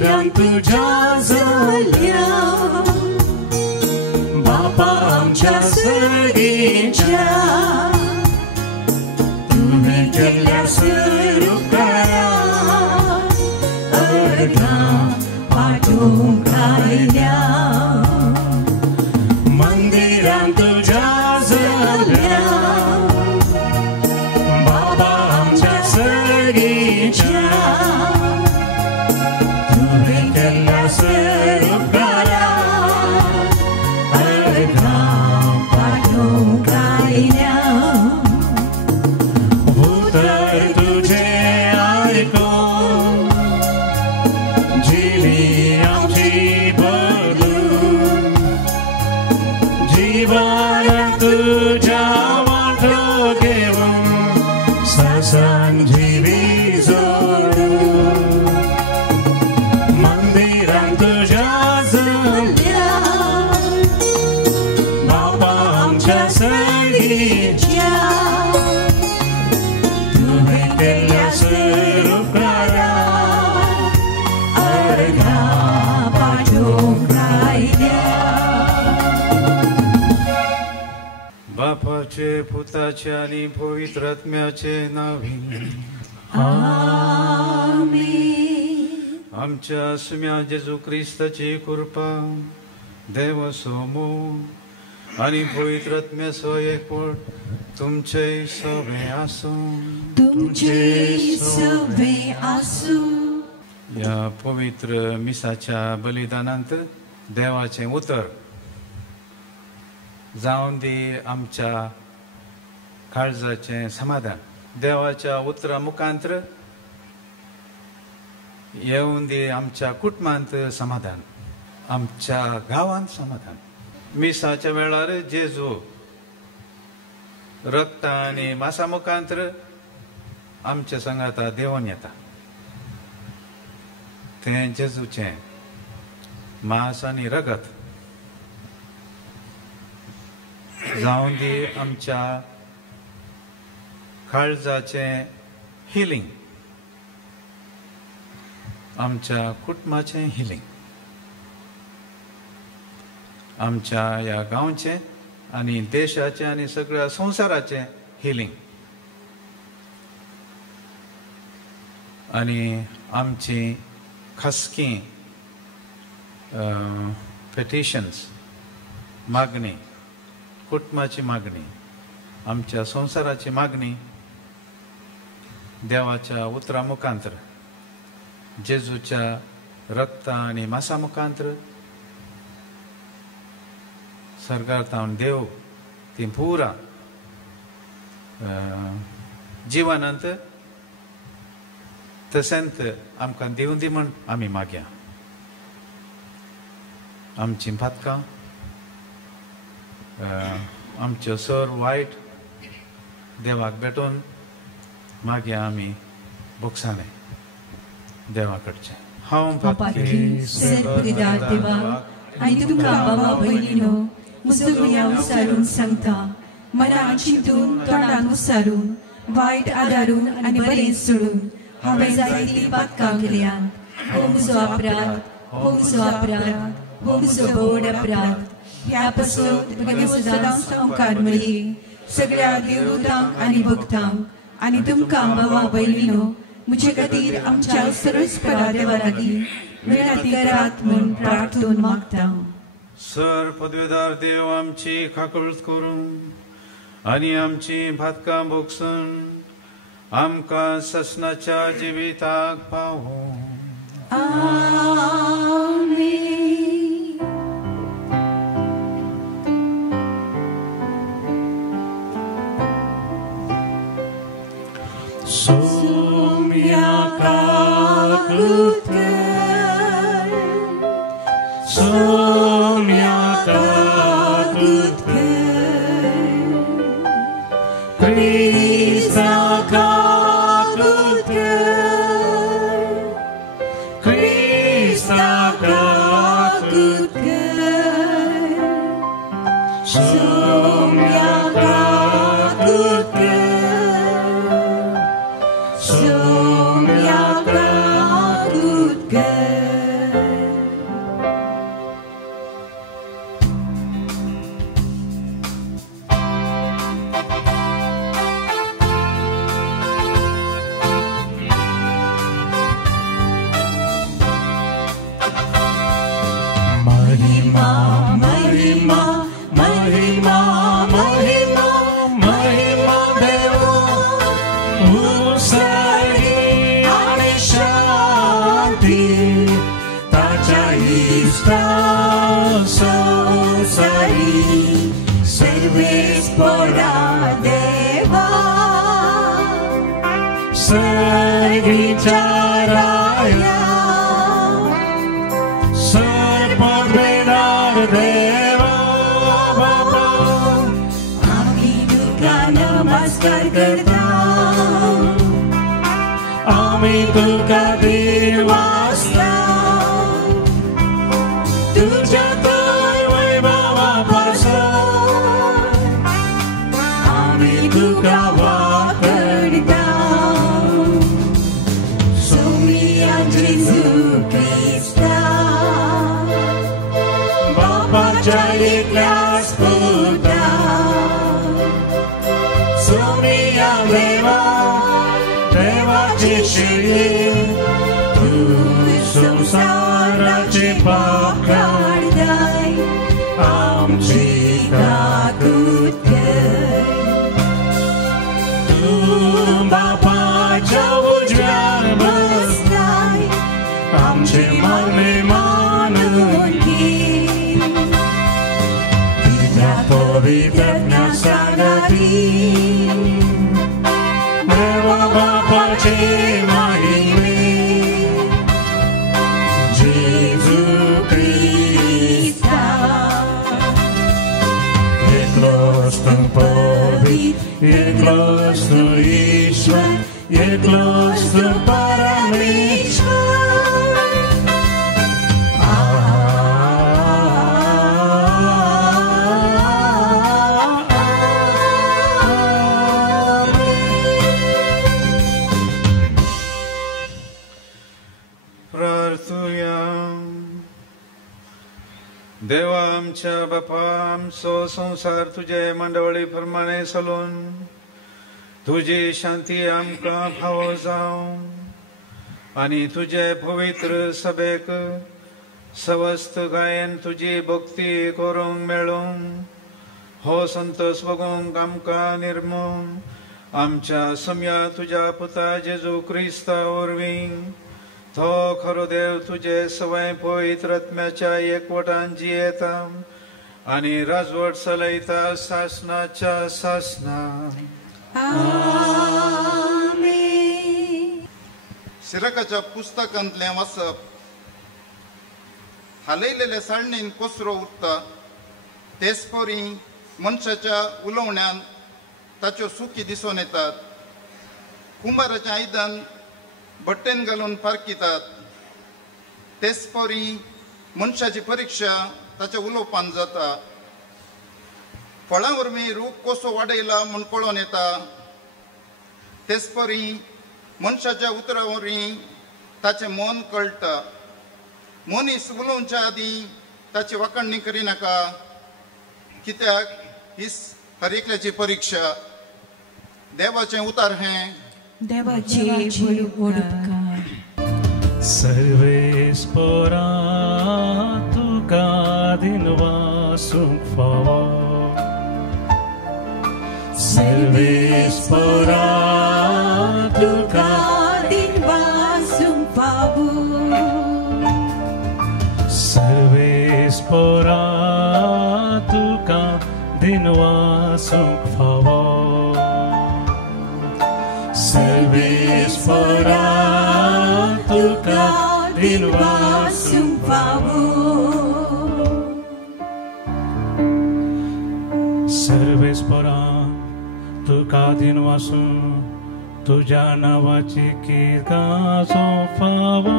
मंदिरां तुझ्या झाल्या बापा आमच्या सगळींच्या तुम्ही केल्या सुरू करा अर्धा पाठवून राहिल्या मंदिरां तुझ्या झाल्या बापा आमच्या सगळींच्या तुम्ही केल्या सुरू करा अर्धा पाठवून राहिल्या भूतर तुझे ऐकून जीवी आमची बदलून जीवन तुझ्या वाटो घेऊन ससान जीवी जोडून मंदिरां तुझ्या झाल्या बापा आमच्या सगळींच्या तुम्ही केल्या सुरू करा अर्धा पाठवून राहिल्या बापाचे पुताचे आणि पवित्र आत्म्याचे नावी आमीन आमच्या सुम्या जेजू ख्रिस्ताची कृपा देव समूह आणि पवित्र आत्म्याचो एकवट तुमचे सगळे आसूं तुमचे सभे आसू या पवित्र मिसाच्या बलिदानांत देवाचे उतर जावन दी आमच्या काळजाचे समाधान देवाच्या उतरा मुखांतर येऊन दी आमच्या कुटुंबांत समाधान आमच्या गावांत समाधान मिसाच्या वेळार जेजू रक्त आणि मासा मुखांतर आमच्या संगाता देवन येता ते जेजूचे मास आणि रगत जावन दी आमच्या काळजाचे हिलिंग आमच्या कुटुंबाचे हिलिंग आमच्या या गांवचे आणि देशाचे आणि सगळ्या संसाराचे हिलिंग आणि आमची खासकी पेटिशन्स मागणी कुटुंबाची मागणी आमच्या संसाराची मागणी देवाच्या उतरा मुखांतर जेजूच्या रक्त आणि मासा मुखांतर सर्गार्थावन देव ती पुरा जिवनांत तसेंत आमकां दिवन दी म्हण आमी मागया आमची पातकां आमच्यो सर वायट देवाक भेटून मागया आमी बोगसाले देवा कडचे हांव पातकी सर्परिदार देवा आनी तुमकां बाबा भयणीनो मुसलुया उसारून सांगता मनान चिंतून तोंडान उसारून वायट आदारून आनी बरें सोडून हांवें जायती पातकां केल्यात हो म्हजो अपराध हो म्हजो अपराध हो म्हजो व्हड अपराध ह्या पासून तुमकां सदांच संवकार मेळ्ळी सगळ्या देवदूतांक आनी भक्तांक आनी तुमकां बाबा भयणीनो म्हजे खातीर आमच्या सर्वस्परा देवा लागीं विनंती करात म्हूण प्रार्थून मागता सर पदवीदार देव आमची खाकळ करून आनी आमची भातकां भोगसून आमकां ससनाच्या जिविताक पावो आमीन सोम्या काकुत कर सोम्या काकुत कर क्रिस्ता काकुत कर क्रिस्ता काकुत कर सोम्या काकुत कर सोम्या काकुत कर महिमा महिमा महिमा महिमा महिमा देवा उसळी आणि शांती ताच्या इष्टा संसारी सर्वेस्परा देवा सर्गीच्या राया सर्पदेणार देवा बाबा आम्ही तुका नमस्कार करता आम्ही तुका देवास्ता तुझ्या वैभवापासून आम्ही तुका वाकडता सोमिया जेजू ख्रिस्ता बापाच्या एकल्या स्पुता सोमिया देवा देवाची शिडी तू संसाराची पाप काढताय आमची काकूत कर तू बापाच्या उजव्यार बसलाय आमचे मागणे मानून घे तुझ्या पवित्र ज्ञासागरी देवा बापाचे महिमे जेजू ख्रिस्ता एकलोच तू पवित्र एकलोच तू ईश्वर एकलोच तू परमेश्वर देवा आमच्या बापा आमचो संसार तुझे मंडळी प्रमाणे चलून तुझी शांती आमकां फावो जावं आनी तुझे पवित्र सभेक सवस्त गायन तुझी भक्ती करूंक मेळूंक हो संतोष बगूंक आमकां निर्मूळ आमच्या सम्या तुझ्या पुता जेजू क्रिस्ता वरवीं तो खरो देव तुझे सवय पवित्र आत्म्याच्या एकवटान जियेता आनी राजवट चलयता शासनाच्या शासना शिराकाच्या पुस्तकांतलें वाचप हालयलेल्या साळणेन कोसरो उरता तेच परी मनशाच्या उलोवण्यान ताच्यो चुकी दिसून येतात कुंभाराच्या आयदान बट्टेन घालून पारकितात तेच परी मनशाची परीक्षा ताच्या उलोवपान जाता फळां वरवीं रूख कसो वाडयला म्हूण कळोन येता तेच परी मनशाच्या उतरा वरवीं ताचें मन कळटा मनीस उलोवच्या आदीं ताची वाखाणणी करिनाका कित्याक ही हर एकल्याची परीक्षा देवाचें उतार हें देवाचे उपकार सर्वेस्परा तुका दिनवासूंक फावो सर्वेस्परा तुका दिनवासूंक फावो सर्वेस्परा तुका दिनवासूंक फावो सर्वेस्परा तुका दिनवासूंक फावो सर्वेस्परा तुका दिनवासूं तुझ्या नावाची कीर्तनाचो फावो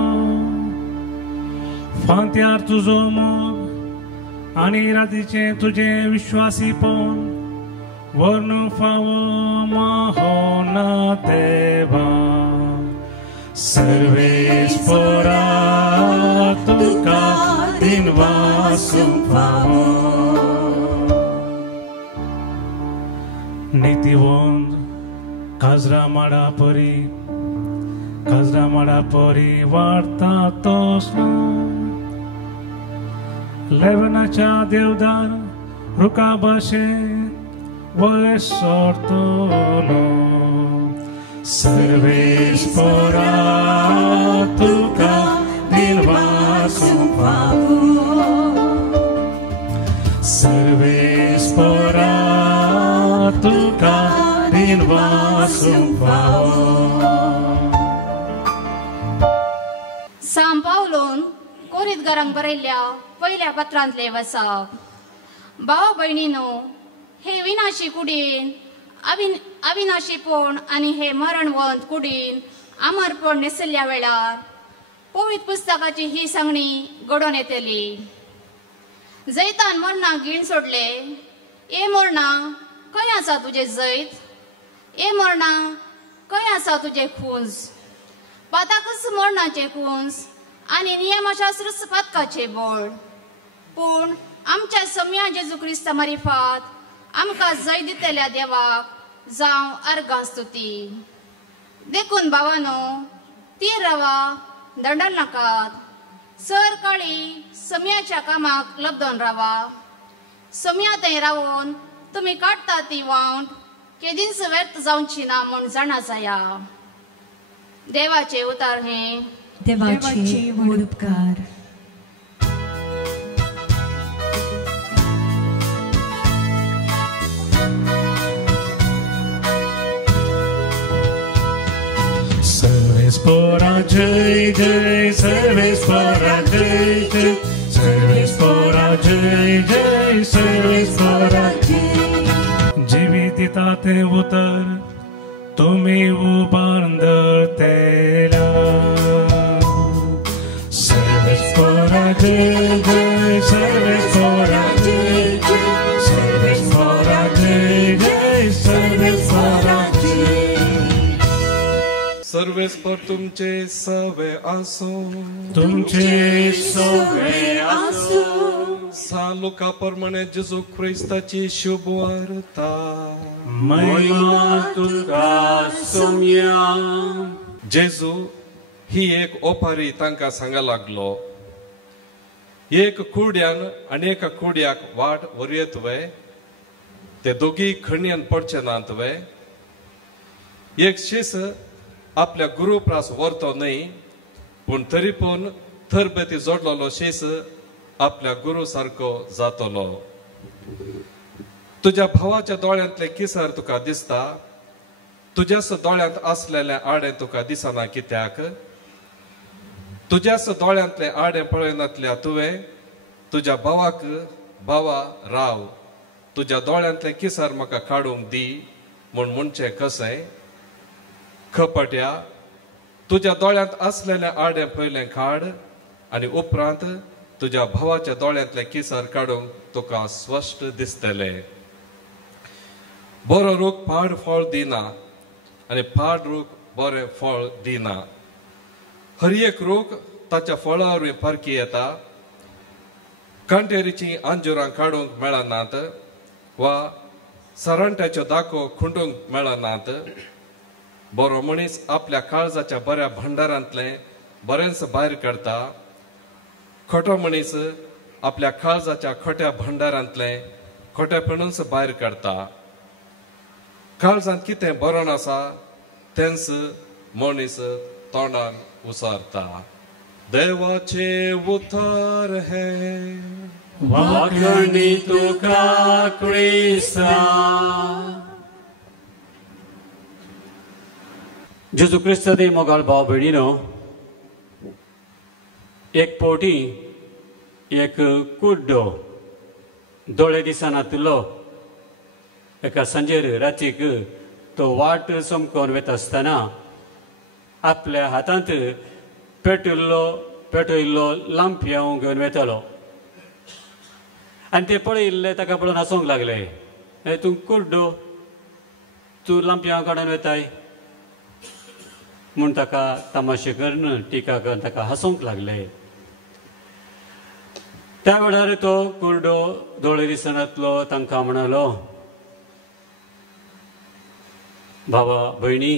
फांत्यार तुजो मोग आनी रातीचे तुझे विश्वासीपण वर्ण फावो माहोना देवा सर्वेस्परा तुका दिनवासूंक फावो नीतिवंत काजरा माडा परी वाडता तसलो लेवनाच्या देवदार रुका भाशे वय सोडतलो सर्वेस्परा तुका दिनवासूं फावो सर्वेस्परा तुका दिनवासूं फावो. सांत पावलोन कोरिंथकारांक बरयल्ल्या पयल्या पत्रांतले वचप. भाव भयणीनो, हे विनाशी कुडीन अविनाशीपण आनी हे मरणवंत कुडीन अमरपण नेसल्या वेळार पवित्र पुस्तकाची ही सांगणी घडोवन येतली. जैतान मरणाक गीण सोडले. ए मरणा, खंय आसा तुजे जैत? ए मरणा, खंय आसा तुजे खुंज? पाताकच मरणाचे खुंज आनी नियमशास्त्र पथकाचे बळ. पूण आमच्या सम्या जेजू क्रिस्ता मारिफात आमकां जय दितल्या देवाक जावं अर्गां स्तुती. देखून भावानो, तीर रावा, दंडल नाकात. सर काळी सम्याच्या कामाक लबदोन रावा. सम्या थंय रावून तुमी काडटा ती वावंट केदींच व्यर्थ जावची ना म्हूण जाणा जाया. देवाचे उतार हे. देवाचे व्हड उपकार. सर्वेस्परा जय जय, सर्वेस्परा जय जय, सर्वेस्परा जय जय, सर्वेस्परा जय. जिवीत दिता ते उतर तुम्ही उबारतेला. सर्वेस्परा जय जय, सर्वेस्परा जय जय, सर्वेस्परा जय जय, सर्वेस्परा जय. सर्वेस्पर तुमचे सवे आसो, तुमचे सवे आसो. सालुका प्रमाणे जेजू ख्रिस्ताची शुभ वार्ता. महिमा तुका सोम्या. जेजू ही एक ओपारी तांकां सांगा लागलो. एक कुड्यान अनेक कुड्याक वाट वरयत वे ते दोगी खणयन पडचे नात वे. एक शीस आपल्या गुरुप्रास व्हरतो न्हय, पूण तरी पूण थरबेती जोडलेलो शीस आपल्या गुरु सारको जातलो. तुझ्या भावाच्या दोळ्यांतले किसर तुका दिसता, तुझ्याच दोळ्यांत असलेले आडे तुका दिसना. कित्याक? तुझ्याच दोळ्यांतले आडे पळयनातल्या तुवें तुझ्या भावाक भावा राव, तुझ्या दोळ्यांतले किसर म्हाका काडूंक दी म्हूण म्हणचें कशें? खपट्या, तुझ्या दोळ्यांत असलेले आडे पयलें काड आनी उपरांत तुझ्या भावाच्या दोळ्यांतले किसर काडूंक तुका स्पश्ट दिसतले. बरो रूख पाड फळ दिना आनी पाड रूख बरें फळ दिना. हर एक रूख ताच्या फळावरूय पारखी येता. कांटेरीची आंजुरां काडूंक मेळनात वा सरांट्याच्यो दाखो खुंटूंक मेळनात. बरो मनीस आपल्या काळजाच्या बऱ्या भंडारांतले बरेंच भायर काडता. खोटो मनीस आपल्या काळजाच्या खोट्या भंडारांतले खोटेपणूच भायर काडता. काळजांत कितें बरोन आसा तेंच मनीस तोंडान उसारता. देवाचे उतार हे. वाखणी तुका क्रिस्ता. जेजू क्रिस्ता दी मोगाळ भाव भयणीनो, एक पोटी एक कुड्डो दोळे दिसनातलो एका सांजेर रातीक तो वाट समकोन वता आसतना आपल्या हातांत पेटयल्लो लांपयो घेवन वेतालो. आनी ते पळयल्ले ताका पळोवन हांसूंक लागले. तूं कुड्डो, तूं लांपयो काडून वेताय म्हूण ताका तमाशे करून टिका करून ताका हांसूंक लागले. त्या वेळार तो कुर्डो दोळे दिसनातलो तांकां म्हणलो, भावा भयणी,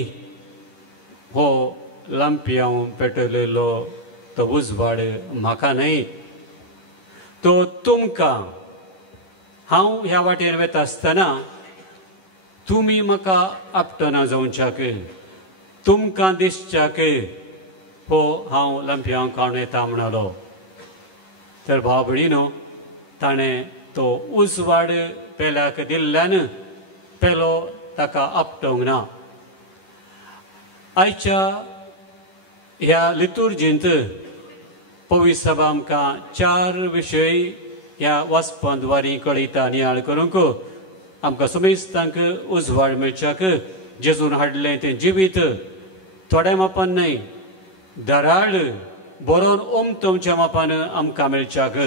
हो लांपी हांव पेटयलेलो तो उजवाड म्हाका न्हय, तो तुमकां हांव ह्या वाटेन वेता आसतना तुमी म्हाका आपटना जावच्याक तुमकां दिसच्याक हो हांव लंप्यां काडून येता म्हणलो. तर भाव भयणीनो, ताणें तो उजवाड पेल्याक दिल्ल्यान पेलो ताका आपटोंक ना. आयच्या ह्या लितुर्जींत पवित्र सभा आमकां 4 विशय ह्या वाचपांद्वारी कळयता नियाळ करूंक आमकां समेस्तांक उजवाड मेळच्याक जेजून हाडलें तें जिवीत थोड्या मापान न्हय, दराळ बरोवन ओमतोमच्या मापान आमकां मेळच्याक.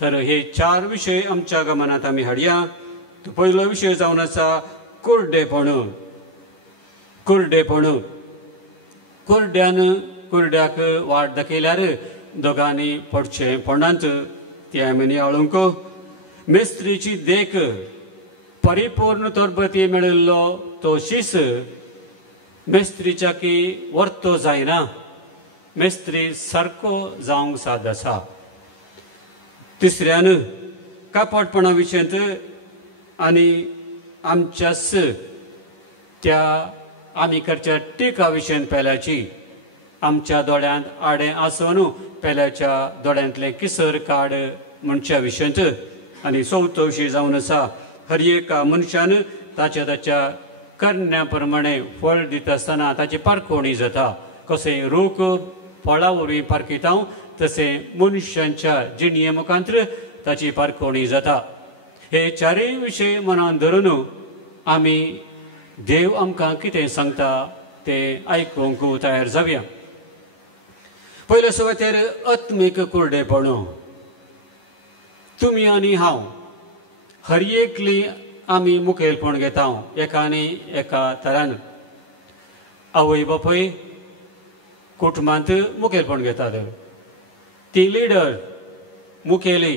तर हे 4 विशय आमच्या गमनांत आमी हाडया. पयलो विशय जावन आसा कुर्डेपण. कुर्डेपण. कुर्ड्याक वाट दाखयल्यार दोगांनी पडचें पडनात ती आमी नियाळूंक. मेस्त्रीची देख परिपूर्ण तोरबती मेळिल्लो तो शीस मेस्त्रीच्या की वर्तो जायना. मेस्त्री सारको जावंक साद आसा. तिसऱ्यान कापडपणा विशयंत आनी आमच्याच त्या आमी करच्या टिका विशयंत पेल्याची आमच्या दोळ्यांत आडें आसून पेल्याच्या दोळ्यांतलें किसर काड म्हणच्या विशयंत. आनी चवथो विशय जावन आसा हर एका मनशान ताच्या करण्या प्रमाणे फळ दिता आसतना ताची पारखोवणी जाता. कशें रूख फळां वरवीं पारखिता तशें मनशांच्या जिणये मुखांत्र ताची पारखोवणी जाता. हे 4 विशय मनान धरून आमी देव आमकां कितें सांगता तें आयकूंक तयार जावया. पयले सुवातेर आत्मीक कुर्डेपण. तुमी आनी हांव हर एकली आमी मुखेलपण घेता एका आनी एका तरान. आवय बापूय कुटुंबांत मुखेलपण घेतात. ती लिडर मुखेली.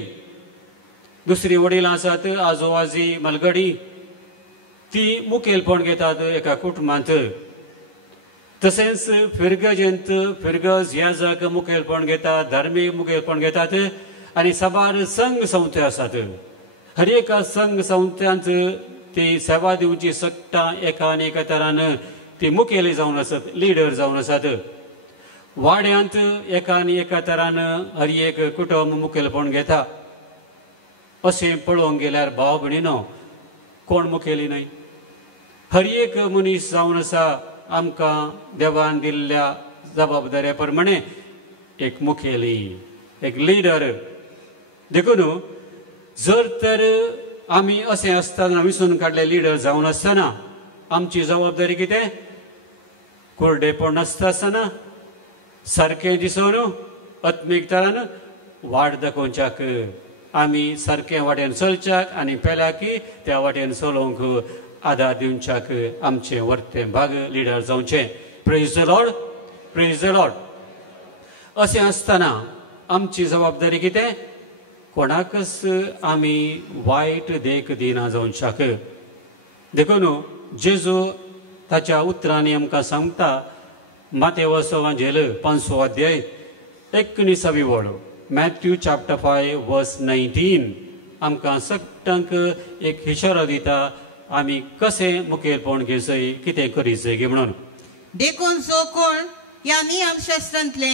दुसरी वडील आसात आजो आजी मलगडी ती मुखेलपण घेतात एका कुटुंबांत. तशेंच फिरगजेंत फिरगज ह्या जाग मुखेलपण घेतात, धार्मीक मुखेलपण घेतात आनी साबार संघ संस्थे आसात. हर एका संघ संस्थांत ती सेवा दिवची सट्टां एका आनी एका तरान ती मुखेली जावन आसात, लिडर जावन आसात. वाड्यांत एका आनी एका तरान हर एक कुटुंब मुखेलपण घेता. अशें पळोवंक गेल्यार भाव भयणीनो कोण मुखेली न्हय. हर एक मनीस जावन आसा आमकां देवान दिल्ल्या जबाबदाऱ्या प्रमाणे एक मुखेली, एक लिडर. देखून जर तर आमी अशें आसतना विसरून काडले लिडर जावन आसतना आमची जबाबदारी कितें? कुर्डेपण नासता आसतना सारकें दिसून आत्मीक तरान वाट दाखोवच्याक आमी सारकें वाटेन चलच्याक आनी पेल्याकी त्या वाटेन चलोवंक आदार दिवच्याक आमचें वर्तें भाग लिडर जावचें. Praise the lord, praise the Lord. अशें आसतना आमची जबाबदारी कितें? कोणाकच आमी वायट देख दिना जावच्याक. देखून जेजू ताच्या उतरांनी आमकां सांगता मातेवाचो वांजेल 5 अध्याय 19 वळ मॅथ्यू चॅप्टर 5 वर्स 19 आमकां सगळ्यांक एक इशारो दिता आमी कशें मुखेलपण घेवचें, कितें करीचें गे म्हणून. देखून जो कोण ह्या नियमशास्त्रांतले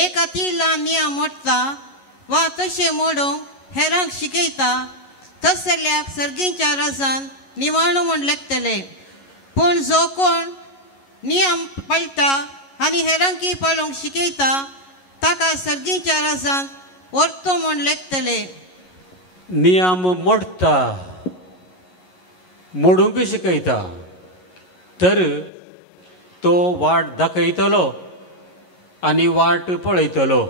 एक अतिला नियम मोडटा वा तशें मोडूंक हेरांक शिकयता तसल्याक सर्गींच्या राजान निवाणो म्हूण लेखतले. पूण जो कोण नियम पाळटा आनी हेरांकी पाळोवंक शिकयता ताका सर्गींच्या राजान वर्तो म्हूण लेखतले. नियम मोडटा, मोडूंक शिकयता तर तो वाट दाखयतलो आनी वाट पळयतलो.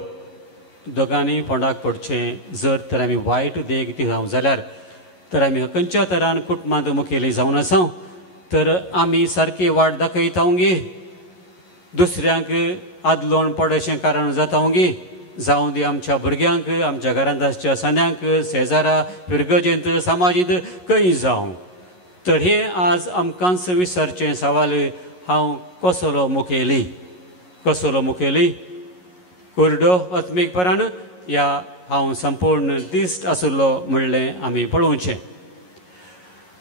दोगांनी फोंडाक पडचें. जर तर आमी वायट देख दिनाव जाल्यार तर आमी खंयच्या तरान कुटुंबांत मुखेली जावन आसा तर आमी सारकी वाट दाखयता गे, दुसऱ्यांक आदलोण पडचें कारण जाता गे. जावं दी आमच्या भुरग्यांक, आमच्या घरांत आसच्या सन्यांक, शेजारा, फिरगजेंत, समाजींत खंय जावं. तर हे आज आमकांच विसरचें सवाल. हांव कसलो मुखेली, कसलो मुखेली? कुर्डो आत्मीक परान या हांव संपूर्ण दिश्ट आसलो म्हणलें आमी पळोवचें.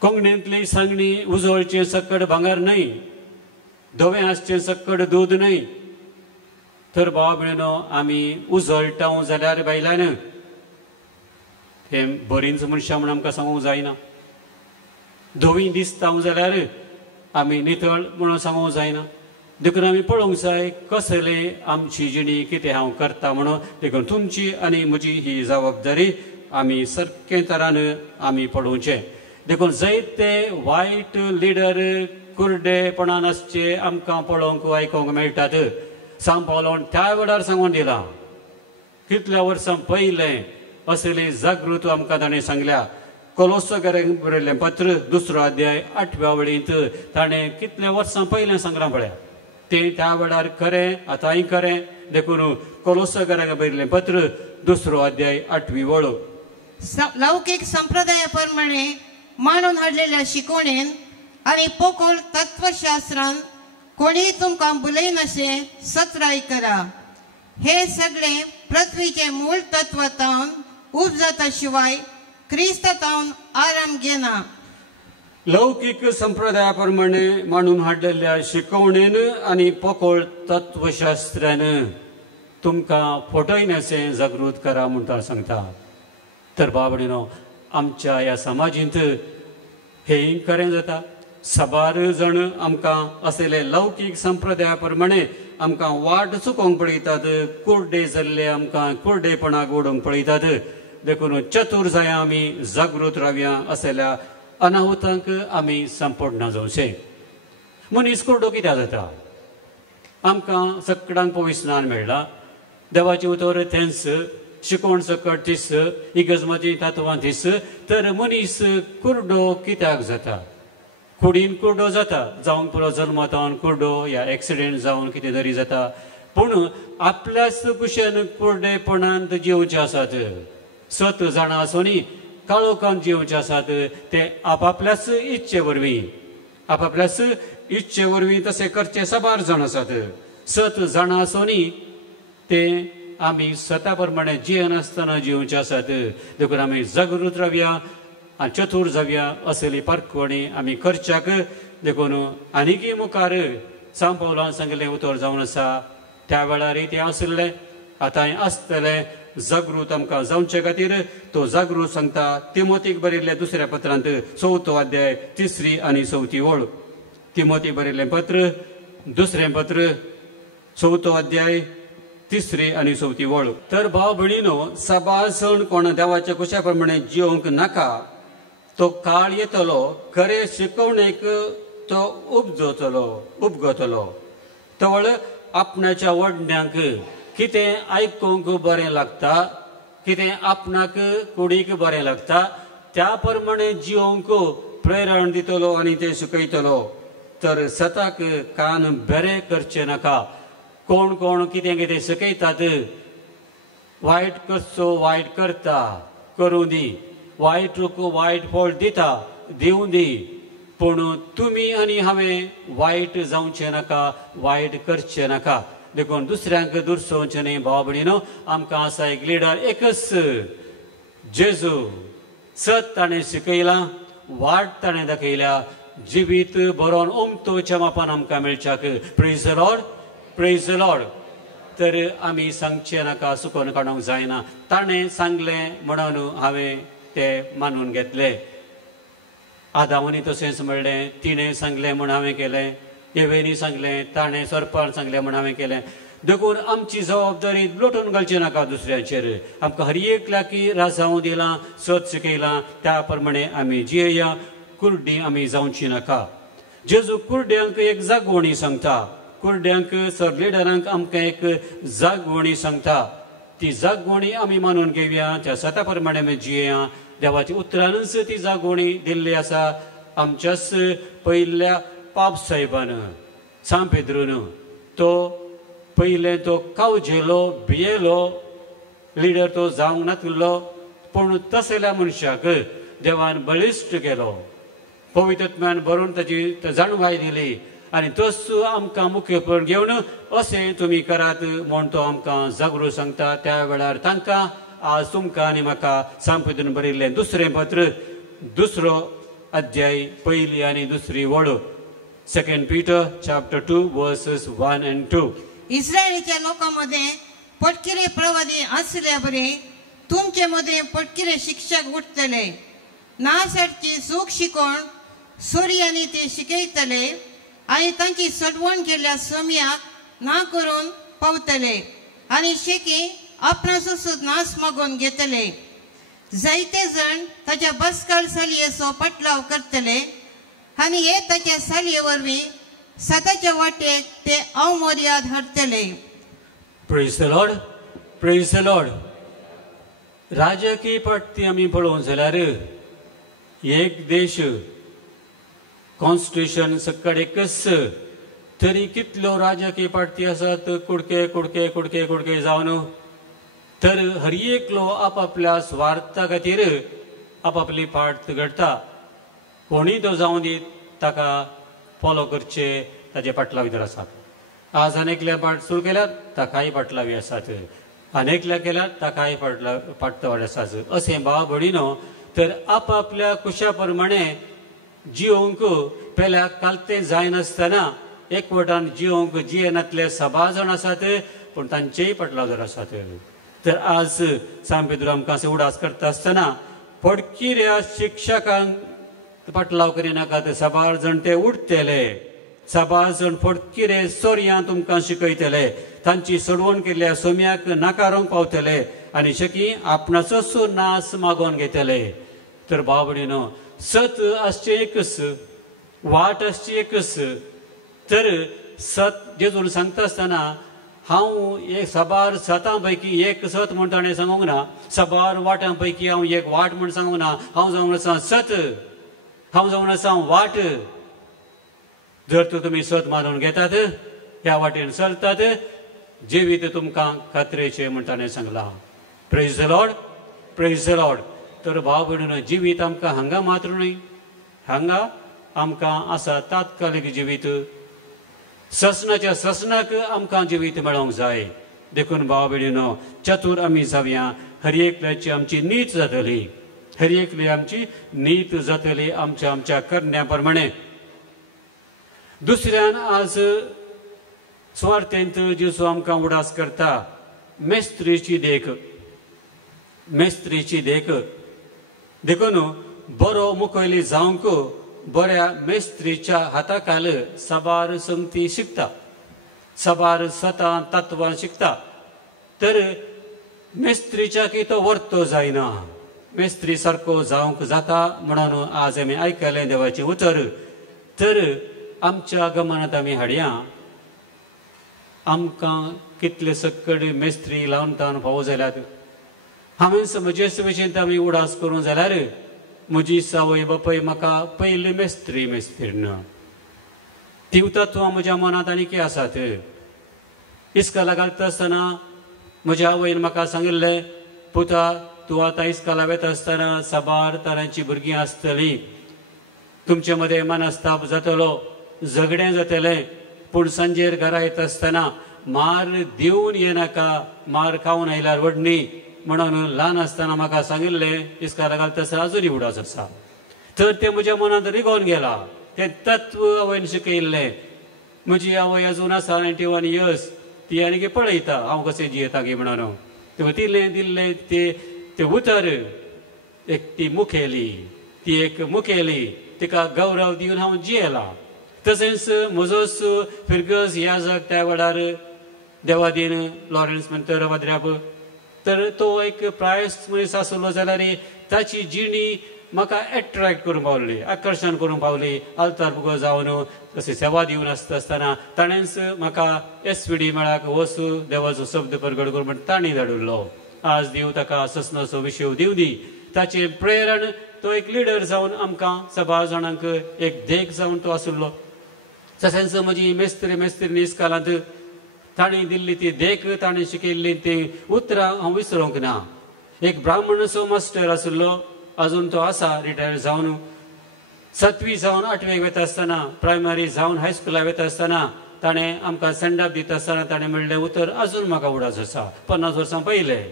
कोंकणींतली सांगणी उजळचें सकड भांगर न्हय, धवें आसचें सकड दूद न्हय. तर भाव भयणो आमी उजळटाव जाल्यार बायलान हें बरींच मनशां म्हूण आमकां सांगूंक जायना. धवीं दिसता जाल्यार आमी नितळ म्हणून सांगूंक जायना. देखून आमी पळोवंक जाय कसले आमची जिणी कितें हांव करता म्हणून. देखून तुमची आनी म्हजी ही जबाबदारी आमी सारके तरान आमी पळोवचें. देखून जायते वायट लिडर कुर्डेपणान आसचे आमकां पळोवंक आयकोंक मेळटात. सांग पावलोन त्या वेळार सांगून दिला. कितल्या वर्सां पयलें असले जागृत आमकां ताणें सांगल्या. कोलोसाकारांक बरयल्लें पत्र 2 अध्याय 8व्या वळींत ताणें कितल्या वर्सां पयलें सांगलां पळया. तें त्या वेळार खरें आतांय खरें. देखून कोलोसाकारांक बरयल्लें पत्र 2 अध्याय 8वी वळ. लौकीक संप्रदाया प्रमाणे मांडून हाडलेल्या शिकवणेन आनी पोकळ तत्वशास्त्रान कोणीय तुमकां बुलयनाशें सत्राय करा. हे सगळे पृथ्वीचे मूळ तत्वांतावन उब जाता शिवाय क्रिस्तांतावन आराम घेना. लौकीक संप्रदाया प्रमाणे मांडून हाडलेल्या शिकवणेन आनी पोकळ तत्वशास्त्रान तुमकां फटयनाशें जागृत करा म्हणटा सांगता. तर बाबडीनो आमच्या ह्या समाजींत हें खरें जाता. साबार जण आमकां असले लौकीक संप्रदाया प्रमाणे आमकां वाट चुकोवंक पळयतात. कुर्डे जाल्ले आमकां कुर्डेपणाक ओडूंक पळयतात. देखून चतूर जाय आमी जागृत रावया. असल्या अनाहुतांक आमी संपड जावचें. मनीस कुर्डो कित्याक जाता? आमकां सगळ्यांक पवित्र स्नान मेळ्ळां. देवाचें उतर थेंस, शिकोवण सकट तीस, इगर्जमाची तत्वां तीस. तर मनीस कुर्डो कित्याक जाता? कुडीन कुर्डो जाता. जावंक पुरो जल्मातावन कुर्डो या एक्सिडेंट जावन कितें तरी जाता. पूण आपल्याच कुशेन कुर्डेपणांत जिवचे आसात. 7 जाणां आसुनी काळोखांत जिवचे आसात. ते आपापल्याच इच्छे वरवीं आपापल्याच इच्छे वरवीं तशें करचे साबार जाण आसात. 7 जाणां आसुनी ते आमी स्वता प्रमाणे जियेनासतना जिवचे आसात. देखून आमी जागृत रावया आनी चतूर जावया. असली परखणी आमी करच्याक. देखून आनीकय मुखार सांग पावलान सांगलें उतर जावन आसा. त्या वेळार तें आसलें, आतांय आसतलें. जागृत आमकां जावचे खातीर तो जागृत सांगता. तिमोथीक बरयल्ल्या 2 पत्रांत 4 अध्याय 3 आनी 4 वळ. तिमोथीक बरयल्लें पत्र 2 पत्र 4 अध्याय 3 आनी 4 वळ. तर भाव भयणीनो, सभासण कोण देवाच्या कुशा प्रमाणे जिवंक नाका. तो काळ येतलो, खरे शिकवणेक तो उपगतलो. तवळ आपणाच्या वडण्यांक कितें आयकूंक बरें लागता, कितें आपणाक कुडीक बरें लागता, त्या प्रमाणे जिवंक प्रेरण दितलो आनी ते शिकयतलो. तर सताक कान बरें करचे नाका. कोण कोण कितें कितें शिकयतात. वायट करचो वायट करता, करूं दी. वायटूक वायट फळ दिता, दिवं दी. पूण तुमी आनी हांवें वायट जावचें नाका, वायट करचें नाका. देखून दुसऱ्यांक दुर्सोवचें न्ही. भाव भयणीनो, आमकां आसा एक लिडर एकच, जेजू. सत ताणें शिकयलां, वाट ताणें दाखयल्या. जिवीत बरोवन उमतोवच्या मापान आमकां मेळच्याक. Praise the lord, praise the lord. तर आमी सांगचें नाका, सुकोवन काडूंक जायना. ताणें सांगलें म्हणून हांवें तें मानून घेतलें. आदावनी तशेंच म्हणलें. तिणें सांगलें म्हूण हांवें केलें. एवेनी सांगलें, ताणें सरपान सांगलें म्हूण हांवें केलें. देखून आमची जबाबदारी लोटून घालची नाका दुसऱ्यांचेर. आमकां हर एकल्याक राजावं दिलां, सत शिकयलां, त्या प्रमाणे आमी जियेया. कुर्डी आमी जावची नाका. जेजू कुर्ड्यांक एक जागवणी सांगता. कुर्ड्यांक सर लिडरांक आमकां एक जागवणी सांगता. ती जागवणी आमी मानून घेवया. त्या सता प्रमाणे आमी जियेया. देवाच्या उतरानूच ती जागवणी दिल्ली आसा. आमच्याच पयल्या पाप साहेबान, सांत पेद्रून, तो पयले तो कावजेलो, भियेलो लिडर तो जावंक नासलो. पूण तसल्या मनशाक देवान बळिश्ट केलो. पवित्रत्म्यान भरून ताची जाणवाय दिली. आनी तस आमकां मुखेलपण घेवन अशें तुमी करात म्हूण तो आमकां जागृत सांगता. त्या वेळार तांकां आज तुमकां आनी म्हाका सांपेदून बरयल्लें दुसरें पत्र, दुसरो अध्याय, पयली आनी दुसरी वड. 2 Peter chapter 2 verses 1 and 2. इस्रायलीच्या लोकांमध्ये पटकिरे प्रवादी असल्या बरे तुमचे मध्ये पटकिरे शिक्षक उठतले. नासाटची सूख शिकोवन सूर्यानी ते शिकयतले आनी तांची सडवण केल्ल्या सोम्याक ना करून पावतले आनी शेकी आपणाचो नास मागून घेतले. जायते जण ताच्या बसकाल सालयेचो पटलाव करतले आनी हे ताच्या सालये वरवीं सदाच्या वाटेक ते अवमर्याद हरतले. Praise the lord, praise the lord. राजकीय पार्टी आमी पळोवंक जाल्यार एक देश कॉन्स्टिट्यूशन सकट एकच, तरी कितल्यो राजकीय पार्टी आसात कुडके कुडके कुडके कुडके जावन, तर हर एकलो आपापल्या स्वार्था खातीर आपापली फाट घडटा. कोणीय तो जावं दी ताका फॉलो करचे ताचे पाटला भितर आसात. आज अनेकल्या पाट सुरू केल्यात ताकाय पाटलावी आसात, अनेकल्या केल्यात ताकाय पाटवाड आसात. अशें भाव भयणीनो, तर आपापल्या कुशा प्रमाणे जियोंक पेल्या कालतें जायनासतना एकवटान जियोंक जियेनातले 6 जाण आसात, पूण तांचेय पाटलाव आसात. तर आज सांपेदूर आमकां उडास करता आसतना पडकिऱ्या शिक्षकांक पाटलाव करिनाका, 6 जाण ते उठतले, 6 जाण फडकिरे सोर्यां तुमकां शिकयतले, तांची सडवण केल्ल्या सोम्याक नाकारूंक पावतले आनी शकी आपणाचो नास मागोवन घेतले. तर भाव भयणीनो, सत आसचें एकच, वाट आसची एकच. तर सत जेजून सांगता आसतना हांव 6 सतां पैकी एक सत म्हूण ताणें सांगूंक ना, 6 वाटां पैकी हांव एक वाट म्हूण सांगूंक ना. हांव जावन आसा सत, हांव जावन आसा वाट. जर तुमी सत मानून घेतात, ह्या वाटेन चलतात, जिवीत तुमकां खात्रेचें म्हूण ताणें सांगलां. Praise the lord, praise the lord. तर भाव भयणीनो, जिवीत आमकां हांगा मात्र न्हय, हांगा आमकां आसा तात्कालीक जिवीत. ससनाच्या ससनाक आमकां जिवीत मेळोंक जाय. देखून भाव भयणीनो, चतूर आमी जावया. हर एकल्याची आमची नीत जातली, हर एकली आमची नीत जातली आमच्या आमच्या करण्या प्रमाणे. दुसऱ्यान आज स्वार्थेंत जेजू आमकां उडास करता, मेस्त्रीची देख. मेस्त्रीची देख देखून बरो मुखवली जावंक बऱ्या मेस्त्रीच्या हाताखाल 6 संगती शिकता, 6 सतां तत्वां शिकता. तर मेस्त्रीच्या की तो वर्तो जायना, मेस्त्री सारको जावंक जाता म्हणून आज आमी आयकलें देवाचें उतर. तर आमच्या गमनांत आमी हाडया, आमकां कितले सकट मेस्त्री लावन तावन फावो जाल्यात. हांवें म्हजे भशेन आमी उडास करूं जाल्यार म्हजी सावय बापाय म्हाका पयली मेस्त्री मेस्त्रीण. ती तत्वां म्हज्या मनांत आनी कितें आसात. इस्काला घालता आसतना म्हज्या आवयन म्हाका सांगिल्लें, पुता तूं आतां इस्काला वता आसतना 6 तरांची भुरगीं आसतलीं, तुमचे मदें मनस्ताप जातलो, झगडें जातलें, पूण सांजेर घरा येता आसतना मार दिवन येनाका, मार खावन आयल्यार व्हडणी म्हणून ल्हान आसतना म्हाका सांगिल्लें. इस्काला घालता आसतना अजुनी उडास आसा. तर तें म्हज्या मनांत रिगोवन गेलां. तें तत्व आवयन शिकयल्लें. म्हजी आवय अजून आसा 91 years, ती आनी पळयता हांव कशें जियेता गे म्हणून. तिलें दिल्लें तें उतर, एक ती मुखेली, ती एक मुखेली, तिका गौरव दिवन हांव जियेलां. तशेंच म्हजोच फिर्गस याजक त्या वेळार देवादीन लॉरेन्स म्हणटा रवाद्र्याप, तर तो एक प्रायस मनीस आसलो जाल्यार ताची जिणी म्हाका एट्रॅक्ट करून पावली, आकर्शण करून पावली. आल्तार बुगो जावन तशें सेवा दिवन आसतना ताणेंच म्हाका SVD मेळाक वच देवाचो शब्द प्रगट करून म्हण ताणी धाडिल्लो. आज देव ताका ससनाचो विशय दिव दी. ताचे प्रेरण तो एक लिडर जावन आमकां 6 जाणांक एक देख जावन तो आसलो. तशेंच म्हजी मेस्त्री इस्कालांत ताणी दिल्ली ती देख, ताणें शिकयल्ली ती उतरां हांव विसरूंक ना. एक ब्राह्मणाचो मास्टर आसलो, अजून तो आसा रिटायर जावन. 7वी जावन 8वेक वता आसतना, प्रायमरी जावन हायस्कुलाक वता आसतना ताणें आमकां सेंड अप दिता आसतना ताणें म्हणलें उतर अजून म्हाका उडास आसा. 50 वर्सां पयलें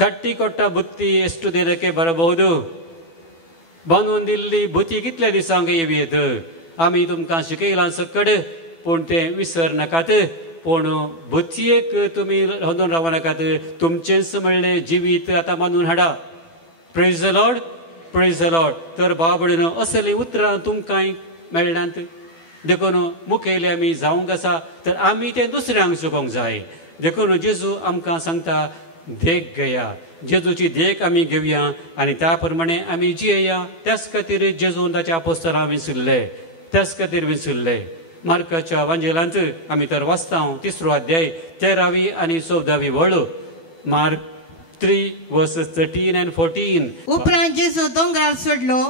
ಕಟ್ಟಿ ಕೊಟ್ಟ ಬುತ್ತಿ ಎಷ್ಟು ದಿನಕ್ಕೆ ಬರಬಹುದು बांदून बुती कितल्या दिसांक येवीत आमी तुमकां शिकयलां सकड पूण तें विसर नाकात पूण बुतयेक तुमी रांदून रावं नाकात तुमचेंच म्हणलें जिवीत आतां बांदून हाडा प्रेज द लॉर्ड तर भाव भयणीनो असलीं उतरां तुमकांय मेळनात देखून मुखेली आमी जावंक आसा तर आमी तें दुसऱ्यांक शिकोवंक जाय देखून जेजू आमकां सांगता देख घेया जेजूची देख आमी घेवया आनी त्या प्रमाणे आमी जियेया त्याच खातीर जेजून ताच्या आपोस्तलां विसरले त्याच खातीर विसरले मार्काच्या वांजेलांत आमी तर वाचता 3रो अध्याय 13वी आनी 14वी वळ मार्क 3:13-14 उपरांत जेजू दोंगरार सोडलो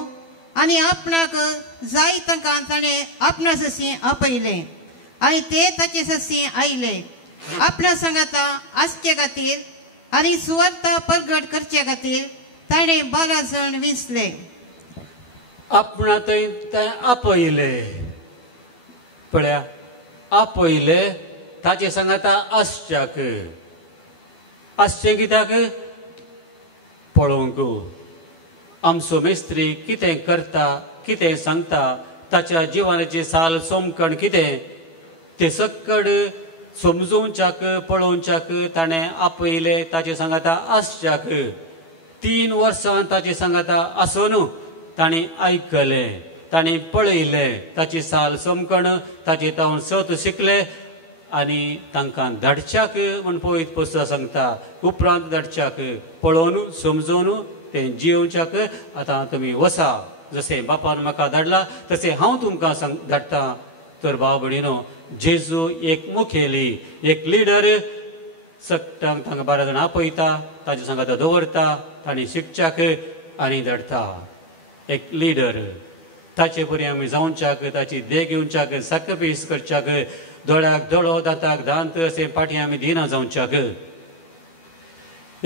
आनी आपणाक जाय तांकां ताणें आपणा ससी आपयले आनी ते ताचे ससी आयले आपणा सांगाता आसचे खातीर आनी सुवार्ता प्रगट करचे खातीर ताणें 12 जण विंचले आपणा थंय आपयले पळया आपयले ताचे सांगाता आसच्याक आसचे कित्याक पळोवंक आमचो मेस्त्री कितें करता कितें सांगता ताच्या जिवानाची साल सोमकण कितें ते सकड समजूंच्याक पळोवच्याक ताणें आपयले ताचे सांगाता आसच्याक 3 वर्सां ताचे सांगाता आसून ताणें आयकले ताणें पळयले ताची साल सोमकण ताचे तावन सत शिकले आनी तांकां धाडच्याक म्हण पळयत पुस्तक सांगता उपरांत धाडच्याक पळोवन समजून तें जियोवच्याक आतां तुमी वसा जशें बापान म्हाका धाडला तशें हांव तुमकां धाडटा तर भाव भयणीनो जेजू एक मुखेली एक लिडर सकटांक तांकां 12 जाणां आपयता ताचे सांगाता दवरता तांणी शिकच्याक आनी धाडता एक लिडर ताचे परी आमी जावच्याक ताची देख घेवच्याक साखरपीस करच्याक दोळ्याक दोळो दांताक दांत अशें फाटी आमी दिना जावच्याक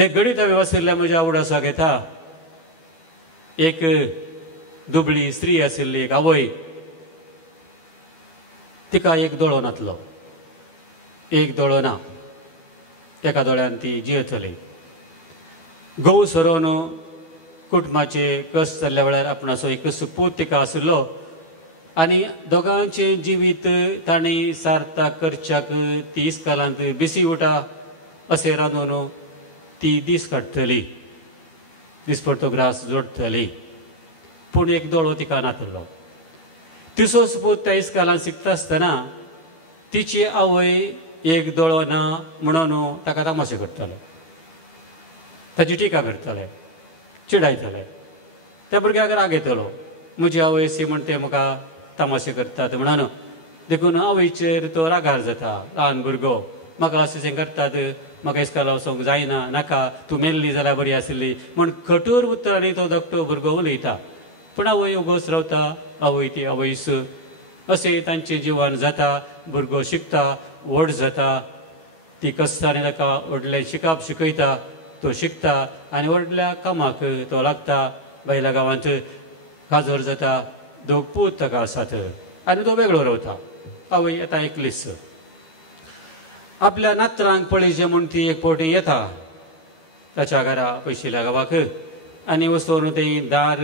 एक गणित हांवें वाचयल्ल्या म्हज्या आवडासा घेता एक दुबळी स्त्री आशिल्ली एक आवय तिका एक दोळो नासलो एक दोळो ना एका दोळ्यान ती जियेतली घोव सरोन कुटुंबाचे कश्ट जाल्ल्या वेळार आपणाचो एक पूत तिका आशिल्लो आनी दोगांचें जिवीत तांणी सार्थक करच्याक ती इस्कालांत बिसी उठा अशें रांदून ती दीस काडटली दिसपडटो ग्रास जोडटली पूण एक दोळो तिका नासलो तिसोच पूत त्या इस्कालांत शिकता आसतना तिची आवय एक दोळो ना म्हणून ताका तमाशे करताले ताची टिका करताले चिडायताले त्या भुरग्याक राग येतलो म्हजी आवय सी म्हण ते म्हाका तमाशे करतात म्हणून देखून आवयचेर तो रागार जाता ल्हान भुरगो म्हाका अशें करतात म्हाका इस्काला वचोंक जायना नाका तूं मेल्ली जाल्यार बरी आशिल्ली म्हूण कठोर उतरांनी तो धाकटो भुरगो उलयता पूण आवय उगोस रावता आवय ती आवयस अशें तांचें जिवन जाता भुरगो शिकता व्हड जाता ती कस्तांनी ताका व्हडलें शिकप शिकयता तो शिकता आनी व्हडल्या कामाक तो लागता भायल्या गांवांत काजर जाता दोग पूत ताका आसात आनी तो वेगळो रावता आवय आतां एकलीच आपल्या नातरांक पळयचें म्हूण ती एक फावटी येता ताच्या घरा पयशिल्ल्या गांवाक आनी वचून ती दार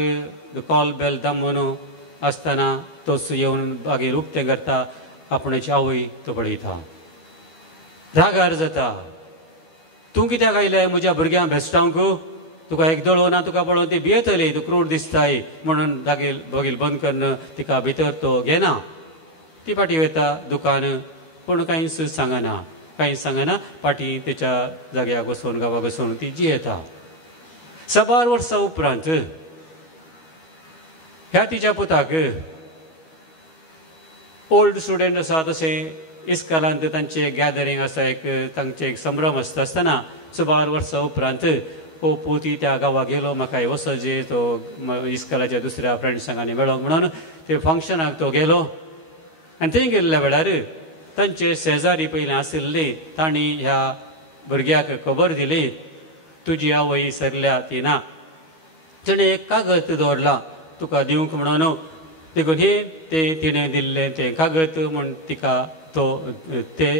कॉल बेल दामून आसतना तोच येवन बागेर उक्तें करता आपणाची आवय तो पळयता रागार जाता तूं कित्याक आयलें म्हज्या भुरग्यांक भेस्टावंक तुका एक दोळो ना तुका पळोवन ती भियेतली तूं क्रूर दिसताय म्हणून बागेल बंद करून तिका भितर तो घेना ती फाटी वयता दुकान पूण कांयच सांगना फाटी तेच्या जाग्याक वचून गांवाक वचून ती जियेता 12 वर्सां उपरांत ह्या तिच्या पुताक ओल्ड स्टुडंट आसा तशें इस्कालांत तांचे गॅदरींग आसा तांचे एक संभ्रम आसता आसतना 12 वर्सां उपरांत हो पुती त्या गांवाक गेलो म्हाका वचजे तो इस्कालाच्या दुसऱ्या फ्रेंड्सांनी मेळोंक म्हणून ते फंक्शनाक तो गेलो आनी थंय गेल्ल्या वेळार तांचे शेजारी पयलीं आशिल्ली तांणी ह्या भुरग्याक खबर दिली तुजी आवय सरल्या ती ना तिणें एक कागद दवरला तुका दिवंक म्हणून देखून हे ते तिणें दिल्लें तें कागद म्हूण तिका तो ते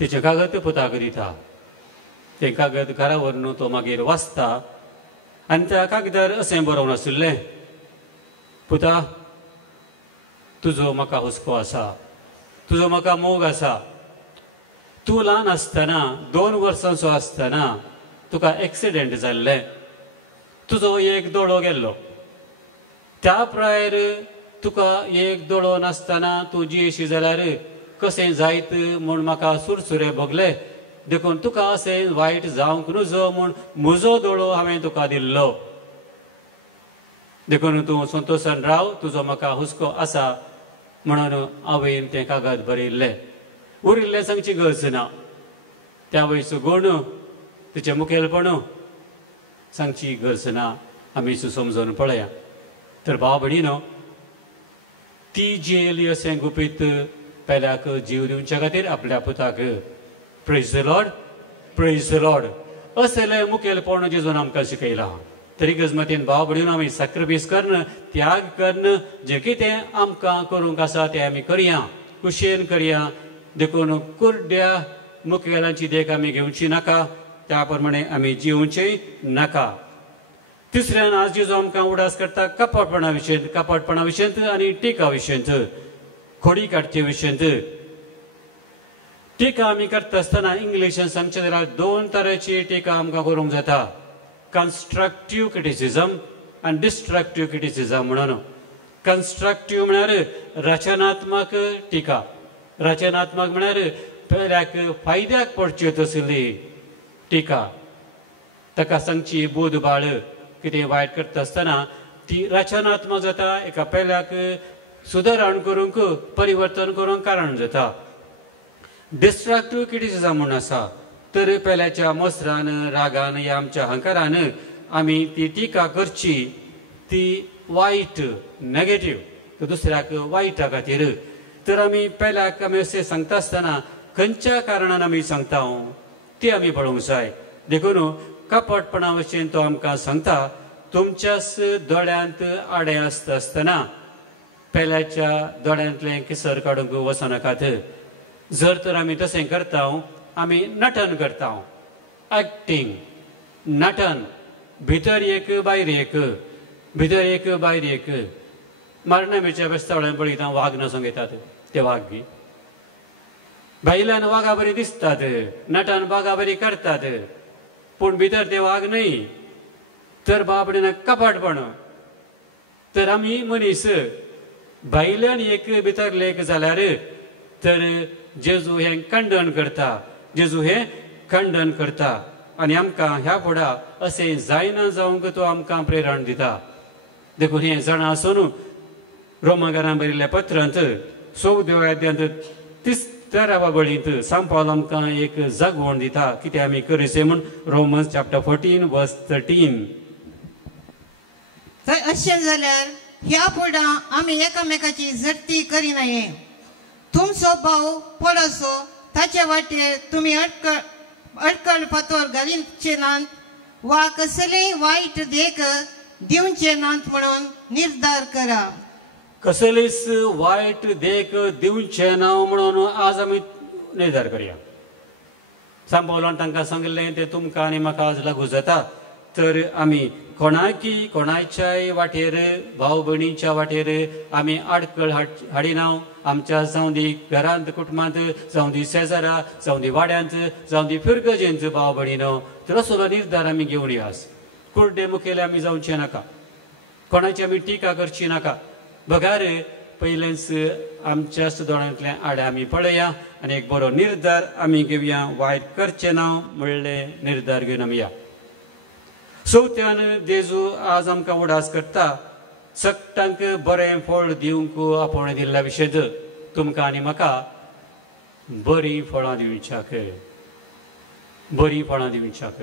तिचें कागद पुताक दिता ते कागद घरा व्हरून तो मागीर वाचता आनी त्या कागदार अशें बरोवन आशिल्लें, पुता तुजो म्हाका हुस्को आसा, तुजो म्हाका मोग आसा. तूं ल्हान आसतना 2 वर्सांचो आसतना तुका एक्सिडेंट जाल्लें, तुजो एक दोळो गेल्लो. त्या प्रायर तुका एक दोळो नासतना तूं जियेशी जाल्यार कशें जायत म्हूण म्हाका सुरसुरे भोगले, देखून तुका अशें वायट जावंक नजो म्हूण म्हजो दोळो हांवें तुका दिल्लो. देखून तूं संतोशान राव, तुजो म्हाका हुस्को आसा म्हणून आवयन तें कागद बरयल्लें. उरिल्लें सांगची गरज ना. त्या वयचो गूण तिचें मुखेलपण सांगची गरज ना. आमी समजून पळया. तर भाव भयणीनो, ती जियेली अशें गुपीत पेल्याक जीव दिवच्या खातीर आपल्या पुताक praise the lord, praise the Lord असलें मुखेलपण जेजून आमकां शिकयलां. तरी गजमतीन भाव भयणीनो, आमी सॅक्रिफायस करन, त्याग करन, जें कितें आमकां करूंक आसा तें आमी करया, कुशेन करया. देखून कुर्ड्या मुखेलांची देख आमी घेवची नाका, त्या प्रमाणे आमी जिवचें नाका. तिसऱ्यान आज जेजू आमकां उडास करता कपटपणा विशयंत आनी टिका विशयंत, खोडी काडचे विशयंत. टिका आमी करता आसतना इंग्लिशान सांगचें जाल्यार 2 तरेची टिका आमकां करूंक जाता. कन्स्ट्रक्टीव क्रिटिसिजम आनी डिस्ट्रक्टीव क्रिटिसिजम म्हणून. कन्स्ट्रक्टीव म्हळ्यार रचनात्मक टिका. रचनात्मक म्हळ्यार पेल्याक फायद्याक पडची तसली टिका. ताका सांगची बोधबाळ कितें वायट करता आसतना ती रचनात्मक जाता, एका पेल्याक सुदारण करूंक, परिवर्तन करूंक कारण जाता. डिस्ट्रक्टीव क्रिटिसिजम म्हणून आसा, तर पेल्याच्या मसरान, रागान या आमच्या अहंकारान आमी ती टिका करची, ती वायट, नेगेटीव, दुसऱ्याक वायटा खातीर. तर आमी पेल्याक आमी अशें सांगता आसतना खंयच्या कारणान आमी सांगता ती आमी पळोवंक जाय. देखून कपटपणा विशयी तो आमकां सांगता, तुमच्याच दोळ्यांत आडे आसता आसतना पेल्याच्या दोळ्यांतलें किसर काडूंक वचनाकात. जर तर आमी तशें करता, आमी नटन करता, एक्टींग, नटन, भितर एक भायर एक, भितर एक भायर एक. मारणामेच्या बेस्तावळ्यान पळयता वाग नसून घेतात ते वाग बी. भायल्यान वागा बरी दिसतात, नटन वागा बरी करतात, पूण भितर ते वाग न्हय. तर बाबडे कपटपण. तर आमी मनीस भायल्यान एक भितर लेख जाल्यार तर जेजू हें खंडन करता, जेजू हें खंडन करता. आनी आमकां ह्या फुडा अशें जायना जावंक तो आमकां प्रेरण दिता. देखून हें जाणा आसून रोमाकारान बरयल्ल्या पत्रांत 14व्या अध्यायांत 13व्या बळींत सांत पावल आमकां एक जागवण दिता, कितें आमी करीसे म्हूण. रोमन्स चॅप्टर 14 वर्स 13. थंय अशें जाल्यार ह्या फुडा आमी एकामेकाची जर्ती करिनाये. तुमचो भाव पडसो ताचे वाटेर तुमी अडकळ फातोर घालीचे नात, वा कसलेय वायट देख दिवचे नात म्हणून निर्धार करा. कसलीच वायट देख दिवचे ना म्हणून आज आमी निर्धार करया. सांत पावलान तांकां सांगिल्लें तें तुमकां आनी म्हाका आज लागू जाता. तर आमी कोणाच्याय वाटेर, भाव भयणीच्या वाटेर आमी आडकळ हाडिना. आमच्या जावं दी घरांत, कुटुंबांत, जावं दी शेजारा, जावं दी वाड्यांत, जावं दी फिरगजेंत भाव भयणीनो, तर असलो निर्धार आमी घेवन यास. कुर्डे मुखेले आमी जावचे नाका, कोणाची आमी टिका करची नाका. बघार पयलेंच आमच्या दोळ्यांतले आडे आमी पळया आनी एक बरो निर्धार आमी घेवया. वायट करचे ना म्हणलें निर्धार घेवन आमी या. चवथ्यान जेजू आज आमकां उडास करता, सगळ्यांक बरें फळ दिवंक आपोवणें दिल्ल्या विशयंत. तुमकां आनी म्हाका बरीं फळां दिवच्याक, बरीं फळां दिवच्याक.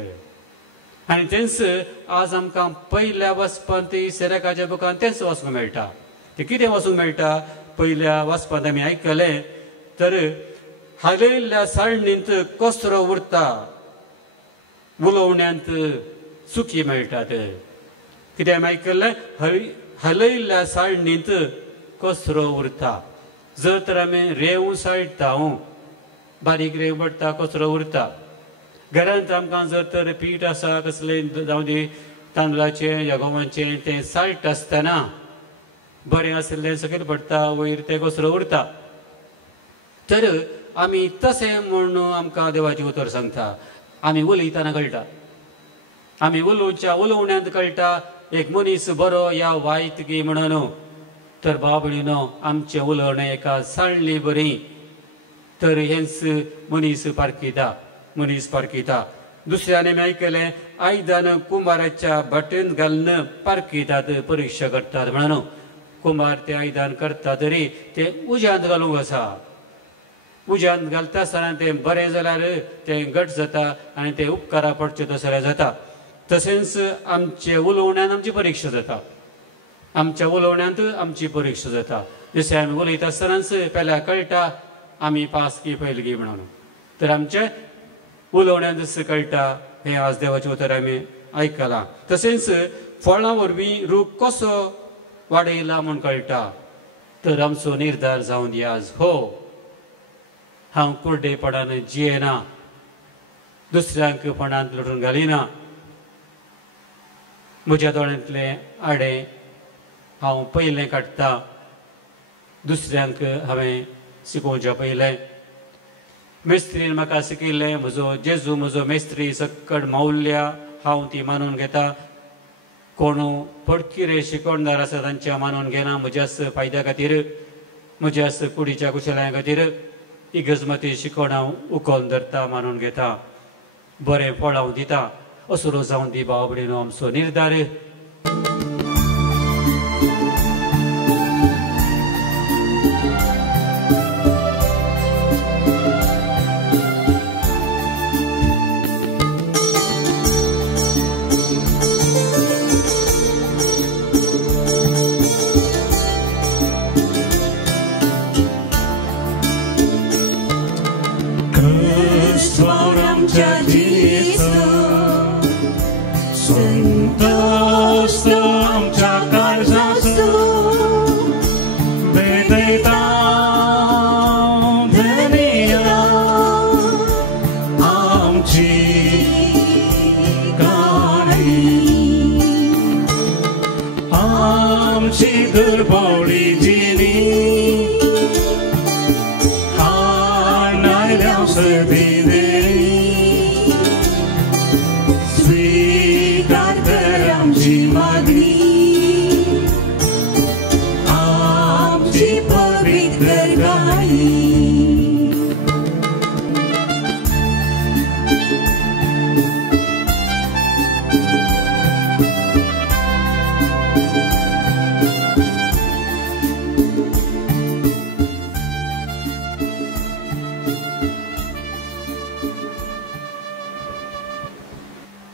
आनी तेंच आज आमकां पयल्या वचपांत सेरेकाच्या बुकान तेंच वचूंक मेळटा. ते कितें वचूंक मेळटा? पयल्या वचपांत आमी आयकलें, तर हालयल्ल्या साळणींत कचरो उरता, उलोवण्यांत सुखी मेळटात. कितें आमी आयकल्लें? हालयल्ल्या साळणींत कचरो उरता. जर तर आमी रेंव साळटा, बारीक रेंव पडटा, कचरो उरता. घरांत आमकां जर तर पीठ आसा कसलें जावं दी तांदळाचें या गंवाचें तें साल्ट आसतना बरें आसलें सकयल पडटा वयर तें घसरो उरता तर आमी तशें म्हूण आमकां देवाची उतर सांगता आमी उलयतना कळटा आमी उलोवण्यांत कळटा एक मनीस बरो या वायट गी म्हणून तर भाव भयणीनो आमचें उलोवणें एका साळणी बरी तर हेंच मनीस पारखिता दुसऱ्यान आमी आयकलें आयदन कुंभाराच्या भटेंत घालून पारखितात परीक्षा करतात म्हणून कुंभार तें आयदन करता तरी तें उज्यांत घालूंक आसा उज्यांत घालता आसतना तें बरें जाल्यार तें घट जाता आनी तें उपकारा पडचें तसलें जाता तशेंच आमचे उलोवण्यांत आमची परीक्षा जाता आमच्या उलोवण्यांत आमची परीक्षा जाता जशें आमी उलयता आसतनाच पेल्याक कळटा आमी पास की फेल गी म्हणून तर आमचे उलोवण्यांत कळटा हें आज देवाचें उतर आमी आयकलां तशेंच फळां वरवीं रूख कसो वाडयला म्हूण कळटा तर आमचो निर्धार जावन दी आज हो हांव कुर्डेपणान जियेना दुसऱ्यांक पणांत लुटून घालिना म्हज्या दोळ्यांतलें आडें हांव पयलें काडटा दुसऱ्यांक हांवें शिकोवचें पयलें मेस्त्रीन म्हाका शिकयलें म्हजो जेजू म्हजो मेस्त्री सक्कड मावल्ल्या हांव ती मानून घेता कोण पडकिरे शिकोवणदार आसा तांच्या मानून घेना म्हज्याच फायद्या खातीर म्हज्याच कुडीच्या कुशलां खातीर इगजमती शिकोवण हांव उखोवन धरता मानून घेता बरें फळ हांव दिता असुरो जावन दी भाव भयणीनो आमचो निर्धार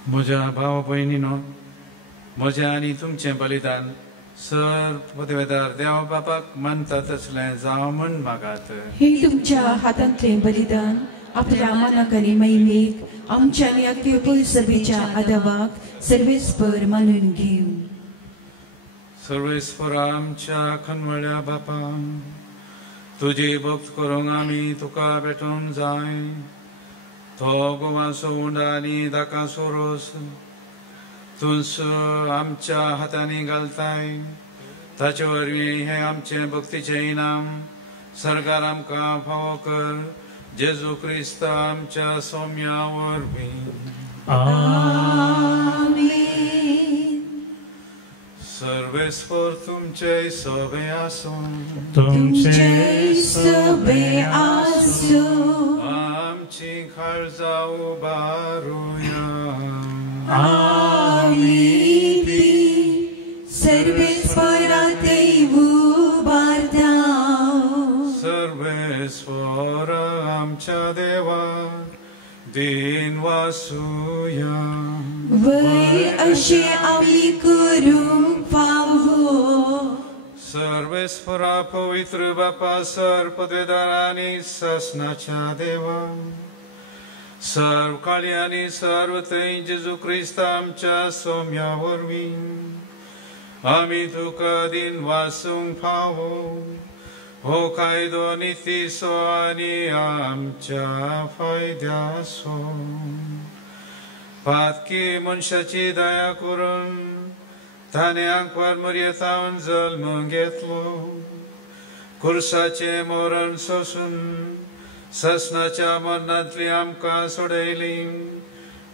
म्हज्या भाव भयणीनो म्हजें आनी तुमचें बलिदान सर पदवेदार देवा बापाक मानता तसलें जावं म्हण मागात हे तुमच्या हातांतलें बलिदान आपल्या मनाक आनी मैमेक आमच्या आनी अख्खे सभेच्या आदावाक सर्वेस्पर मानून घेऊ सर्वेस्परा आमच्या खनवळ्या बापा तुजी भक्त करूंक आमी तुका भेटूंक जाय तो गोवाचो उंडा आनी दाकाचो रोस तुंस आमच्या हातांनी घालताय ताचे वरवीं हें आमचें भक्तीचें इनाम सरकार आमकां फावो कर जेजू क्रिस्त आमच्या सौम्या वरवीं सर्वेस्पर तुमचे सोबे आसूं तुमचे सोबे आसूं आमची काळजा उबारुया आमीन सर्वेस्परा देव उबारता सर्वेस्पर आमच्या देवा दिन वासुया वय अशें आमी करूंक फावो सर्वेस्परा पवित्र बापा सर पदवेदार आनी ससनाच्या देवा सर्व काळी आनी सर्व थंय जेजू क्रिस्त आमच्या सौम्या वरवीं आमी तुका दिन वासूंक फावो हो कायदो नितीसो आनी आमच्या फायद्याचो पातकी मनशाची दया करून ताणे आंकवार मर्यादावन जल्म घेतलो. कुर्साचे मरण सोसून ससनाच्या मरणांतली आमकां सोडयली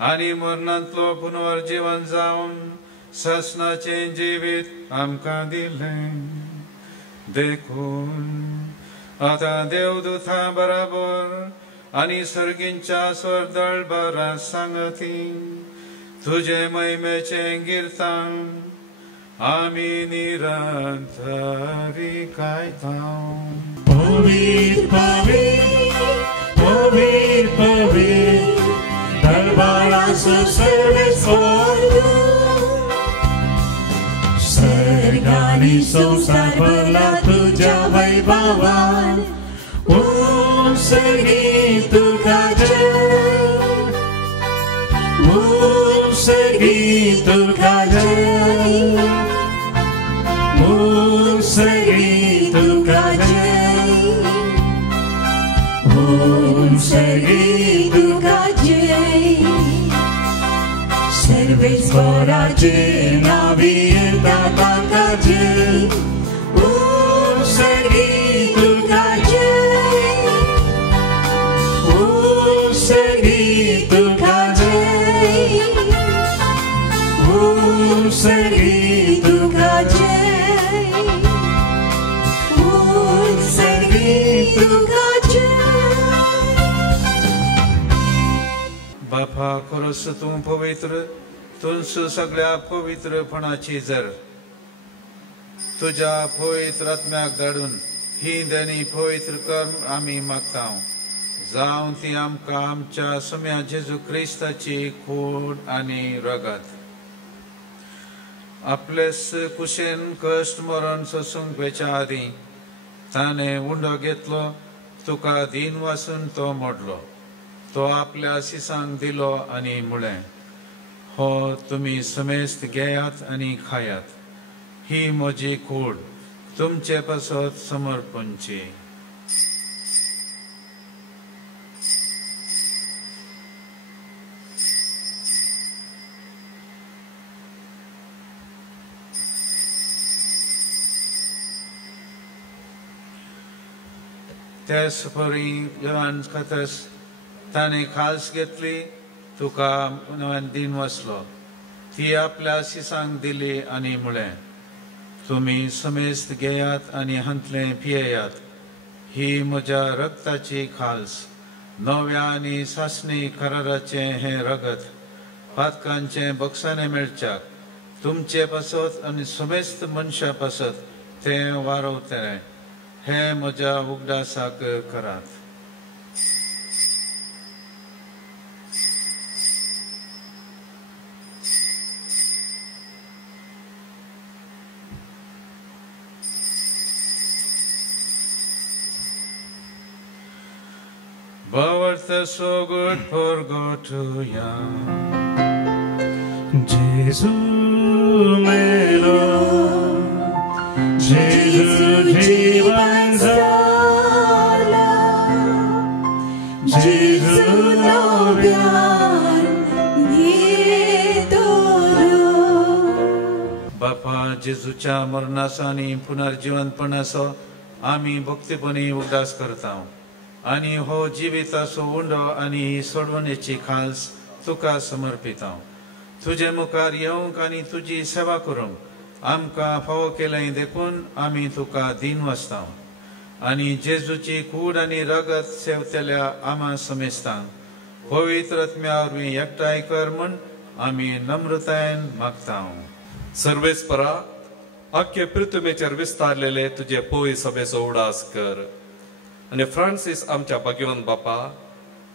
आनी मरणांतलो पुनर्जीवन जावन ससनाचे जिवीत आमकां दिलें. देखून आतां देवदूतां बराबर आनी सर्गींच्या स्वर्दळबारां सांगती तुजे महिमेचें गिरतां आमी निरंतरी गायतां. पवित्र पवित्र पवित्र पवित्र दरबाराचो सर्वेस्वर सर्गांनी संसार भरला तुज्या वैभवान. ओम संगीत तुका जय, ओम संगीत तुका जय, ओम संगीत तुका जय, ओम संगीत तुका जय. सर्वेश्वराचे नावी येता ताका जय. ओम संगीत तुका जय, ओम संगीत तुका जय, ओम संगीत तुका जय, ओम संगीत तुका जय. बापा खरोच तूं पवित्र, तुंच सगळ्या पवित्रपणाची जर. तुज्या पवित्र आत्म्याक धाडून ही देणी पवित्र कर आमी मागता. जावं ती आमकां आमच्या सुम्या जेजू क्रिस्ताची कूड आनी रगत. आपलेच कुशेन कश्ट मरण सोसूंक वेच्या आदीं ताणें उंडो घेतलो. तुका दीन वासून तो मोडलो. तो आपल्या सिसांक दिलो आनी म्हळें, हो तुमी समेस्त घेयात आनी खायात. ही म्हजी कूड तुमचे पासत समर्पणची. तेच परी जेवण खातस ताणें खास घेतली. तुका दीन वसलो. ती आपल्या सिसांक दिली आनी म्हळें, तुमी समेस्त घेयात आनी हांतलें पियेयात. ही म्हज्या रक्ताची खास, नव्या आनी सासणी कराराचें हें रगत पातकांचें बक्षाने मेळच्याक तुमचे पासत आनी समेस्त मनशा पासत तें वारवतलें. हें म्हज्या उगडासाक करात. Worth so good forgotuya. Gesù melo, Gesù jivan zala, Gesù nobyan yedoro. बापा जेजूच्या मरणाचो आनी पुनर्जीवनपणाचो आमी भक्तीपणी उगडास करता. आनी हो जिविताचो उंडो आनी ही सोडवणेची खास तुका समर्पिता. तुजे मुखार येवंक आनी तुजी सेवा करूंक आमकां फावो केलें देखून आमी तुका दीन वाचता. आनी जेजूची कूड आनी रगत सेवतेल्या आमा समेस्तांक पवित्र आत्म्या वरवीं एकठांय कर म्हूण आमी नम्रतायेन मागता. सर्वेस्परा, आख्खे पृथ्वीचेर विस्तारलेले तुजे पोय सभेचो उडास कर. आनी फ्रांसीस आमच्या भाग्यवान बापा,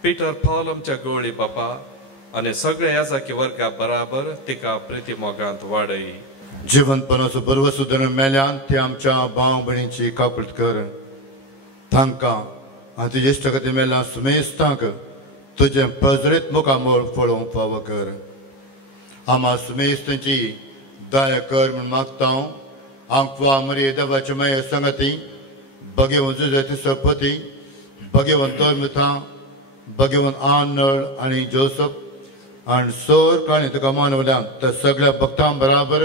पीटर पॉल आमच्या गवळी बापा आनी सगळे याजाकी वर्गा बराबर तिका प्रिती मोगांत वाडय. जिवंतपणाचो बरो सुदारण मेल्यान ते आमच्या भाव भयणीची काकुळट कर. तांकां आनी तुजे इश्ट खातीर मेल्यान सुमेस्तांक तुजें पजरीत मुखामोल पळोवंक फावो कर. आमा सुमेस्तांची दया कर म्हूण मागता. आंकवा मरी देवाचे माये संगती भगवान जुझेती सरपती, भगवान तोरमुथा, भगवान आर्नल्ड आनी जोसफ आणि सोर काणी तुका मानवल्यांक त्या सगळ्या भक्तां बराबर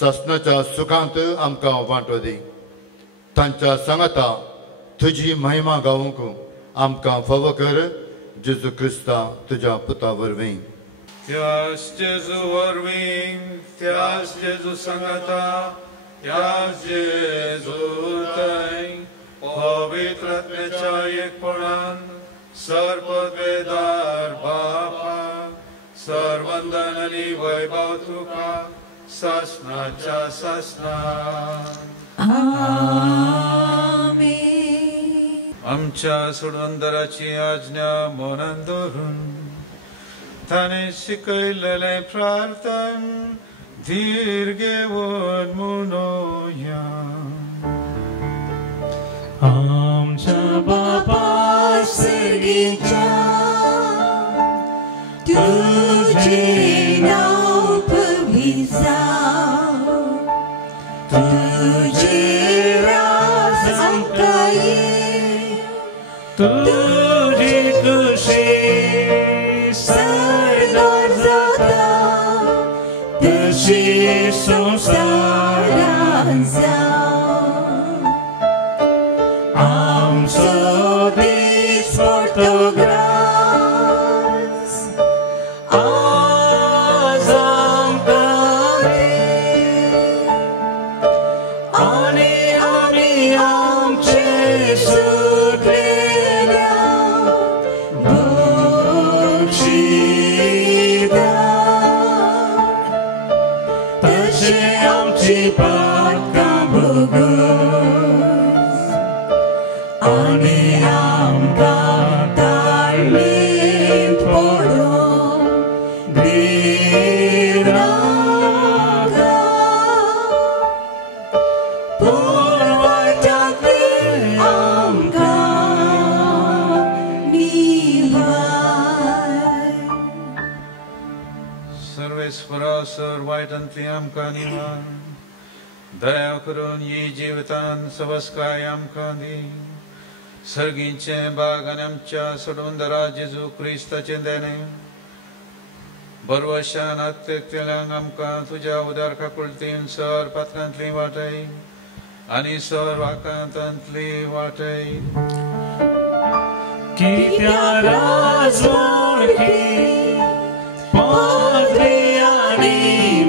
ससनाच्या सुखांत आमकां वांटो दी. तांच्या सांगाता तुजी महिमा गावूंक आमकां फावो कर. जेजू क्रिस्ता तुज्या पुता वरवीं. त्याच जेजू वरवीं, त्याच जेजू सांगाता, त्याच जेजू थंय पवित्र आत्म्याच्या एकपणान सर्ववेदार बापा सर्वंदन आनी वैभव तुका ससनाच्या ससनान. आमच्या सुडवंदराची आज्ञा मनान धरून ताणें शिकयलेलें प्रार्थन धीर घेवन म्हणुया. आमच्या बापा सर्गीच्या तुझे नाव पवित्र जावं. तुझे राज आमकां ये. तुझी खुशी सरदार जाता तशी संवसारांत जावं. आमचो दीस पडतो ग्रास आज आमकां दे. आनी आमी आमचे सुटलेल्या बक्षिदा तशें आमची पातकां भोगोस आनी आमकां ताळमेंत पडोवंक दिनाका. पुरवठांतले आमकां निवाय. सर्वेस्परा सर वायटांतली आमकां निवाय. दया करून ही जिवितान सवस्काय आमकां दी. सर्गीचे बाग आनी आमच्या सोडवंदरा जेजू क्रिस्ताचें देणें बरवशान आत्तेल्यांक आमकां तुज्या उदार काकुळतीन सर पातकांतली वाटय आनी सर वाकांतांतली वाटय. कित्या राजवटी पदवी आनी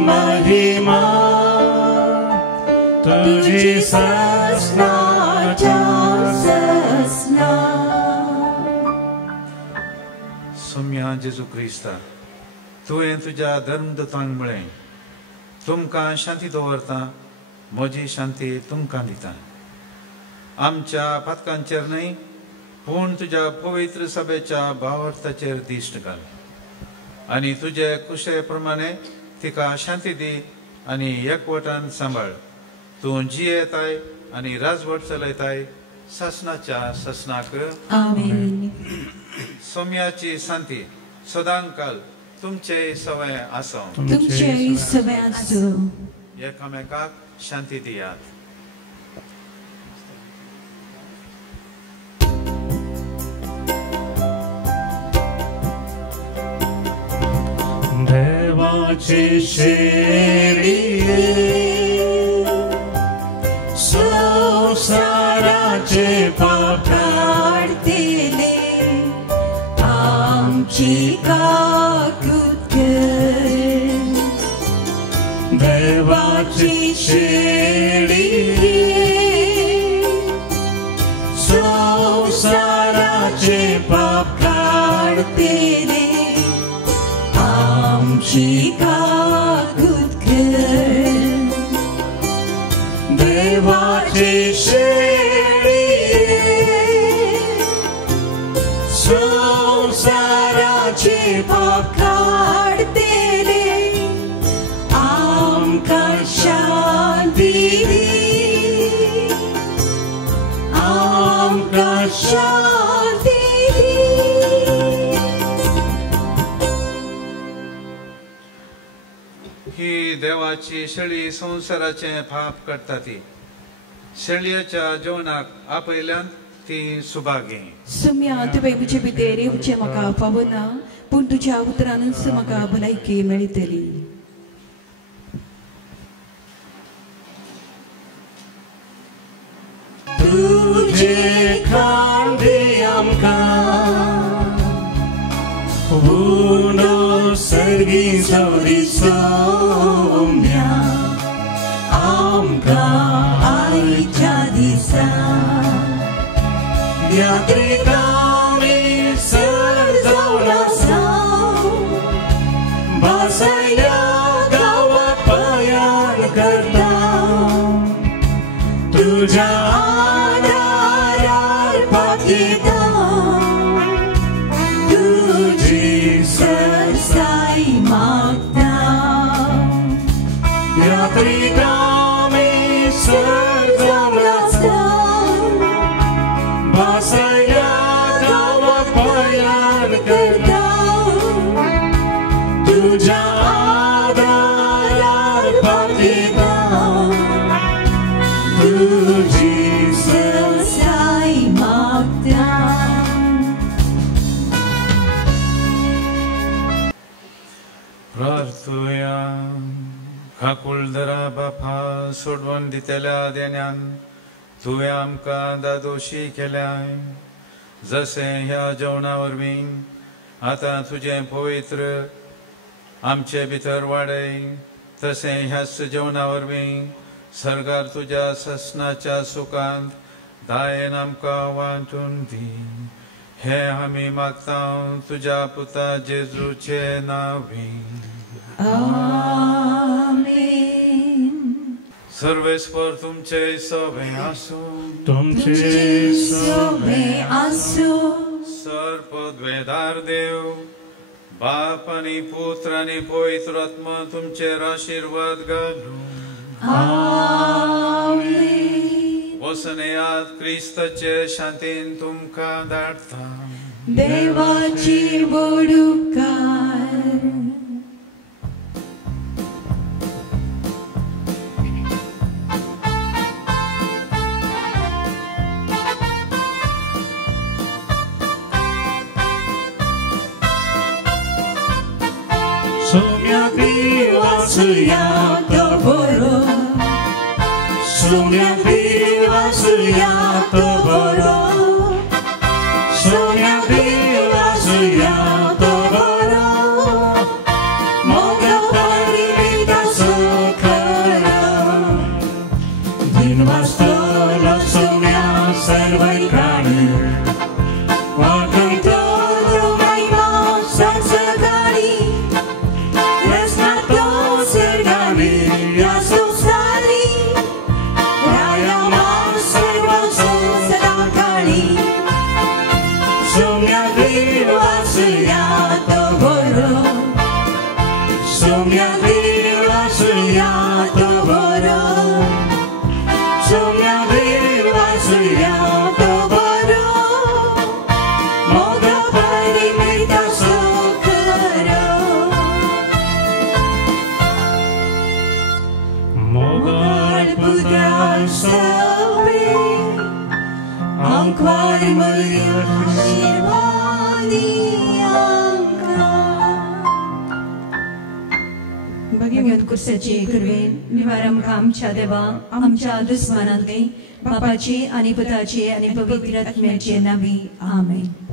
महिमा तुजी ससनाच्या ससना. सौम्या जेजू क्रिस्ता तुवें तुज्या धर्मदूतांक म्हळें तुमकां शांती दवरता म्हजी शांती तुमकां दिता. आमच्या पातकांचेर न्हय पूण तुज्या पवित्र सभेच्या भावार्थाचेर दिश्ट घाल आनी तुजे कुशे प्रमाणे तिका शांती दी आनी एकवटान सांबाळ. तूं जियेताय आनी राजवट चलयताय ससनाच्या ससनाक. आमेन. सौम्याची शांती सदांच काल तुमचे सवय आसूं. तुमचे सवय आसूं. एकामेकाक शांती दियात. देवाची शेळी संसाराचे पाप काढतेले आमची काकूत कर. देवाची शेळी संसाराचे पाप काढतेले आमची काकूत कर. देवाची शेळी संसाराचे पाप काढतेले आमकां शांती दी. आमकां शांती दी. ही देवाची शेळी संसाराचे पाप काडटा ती. शेळयेच्या जेवणाक आपयल्यान ती सुभागी. सौम्या तुवें म्हजे भितर येवचें म्हाका फावना पूण तुज्या उतरानच म्हाका भलायकी मेळटली. तुझे खांदे आमकां उंडो सर्गी सवरी सोम्या आमकां आयच्या दिसा यात्रेकांनी सर्जवला बासयल्या गांवांत पयान करता तुझ्या आदारार पातयेता तुझी सरसाई मागता यात्रेकांनी सर्जवला बासयल्या गांवांत पयान करता तुझ्या आदारार पातयेता तुझी सरसाई मागता. प्रार्थुया. खाकुलदरा बापा सोडवून दितेल्या देण्यान तुवें आमकां दादोशी केल्याय. जशें ह्या जेवणा वरवीं आतां तुजें पवित्र आमचे भितर वाडय तशें ह्याच जेवणा वरवीं सरकार तुज्या ससनाच्या सुखांत दायेन आमकां वांटून दी. हे आमी मागता तुज्या पुता जेजूचे नांवी. सर्वेस्वर तुमचे सोबे आसूं. तुमचे सोबे आसूं. सर्पद्वेदार देव बाप आनी पुत्र आनी पवित्र आत्मा तुमचेर आशीर्वाद घालूं. वसनेयात क्रिस्ताचे शांतीन तुमकां धाडटा. देवाची बोडुकार. सोम्या देवासुया तो बरो. सोम्या देवासुया तो बरो. सोम्या देवासुया तो बरो. मोगरा परिमिता सोखरा दिन वास्तवला सोम्या सर्वै प्राणी वाकंतो महिमा संसगाणी रस्नातो सर्गाणी या संसारी रायमा सर्व सदा काळी. सोम्या देवासुया तो बरो. सोम्या देवासुया तो बरो. सोम्या देवासुया तो बरो. मोगा परिमिता सोखरा मोगाळ पुत्राळ सोबे आंकवार मरिया आशीर्वादी भगिवंत कुर्साचे करवेन निवारम आमच्या देवा आमच्या दुस्मानांतले बापाचे आनी पुताचे आनी पवित्र आत्म्याचे नावी. आमेन.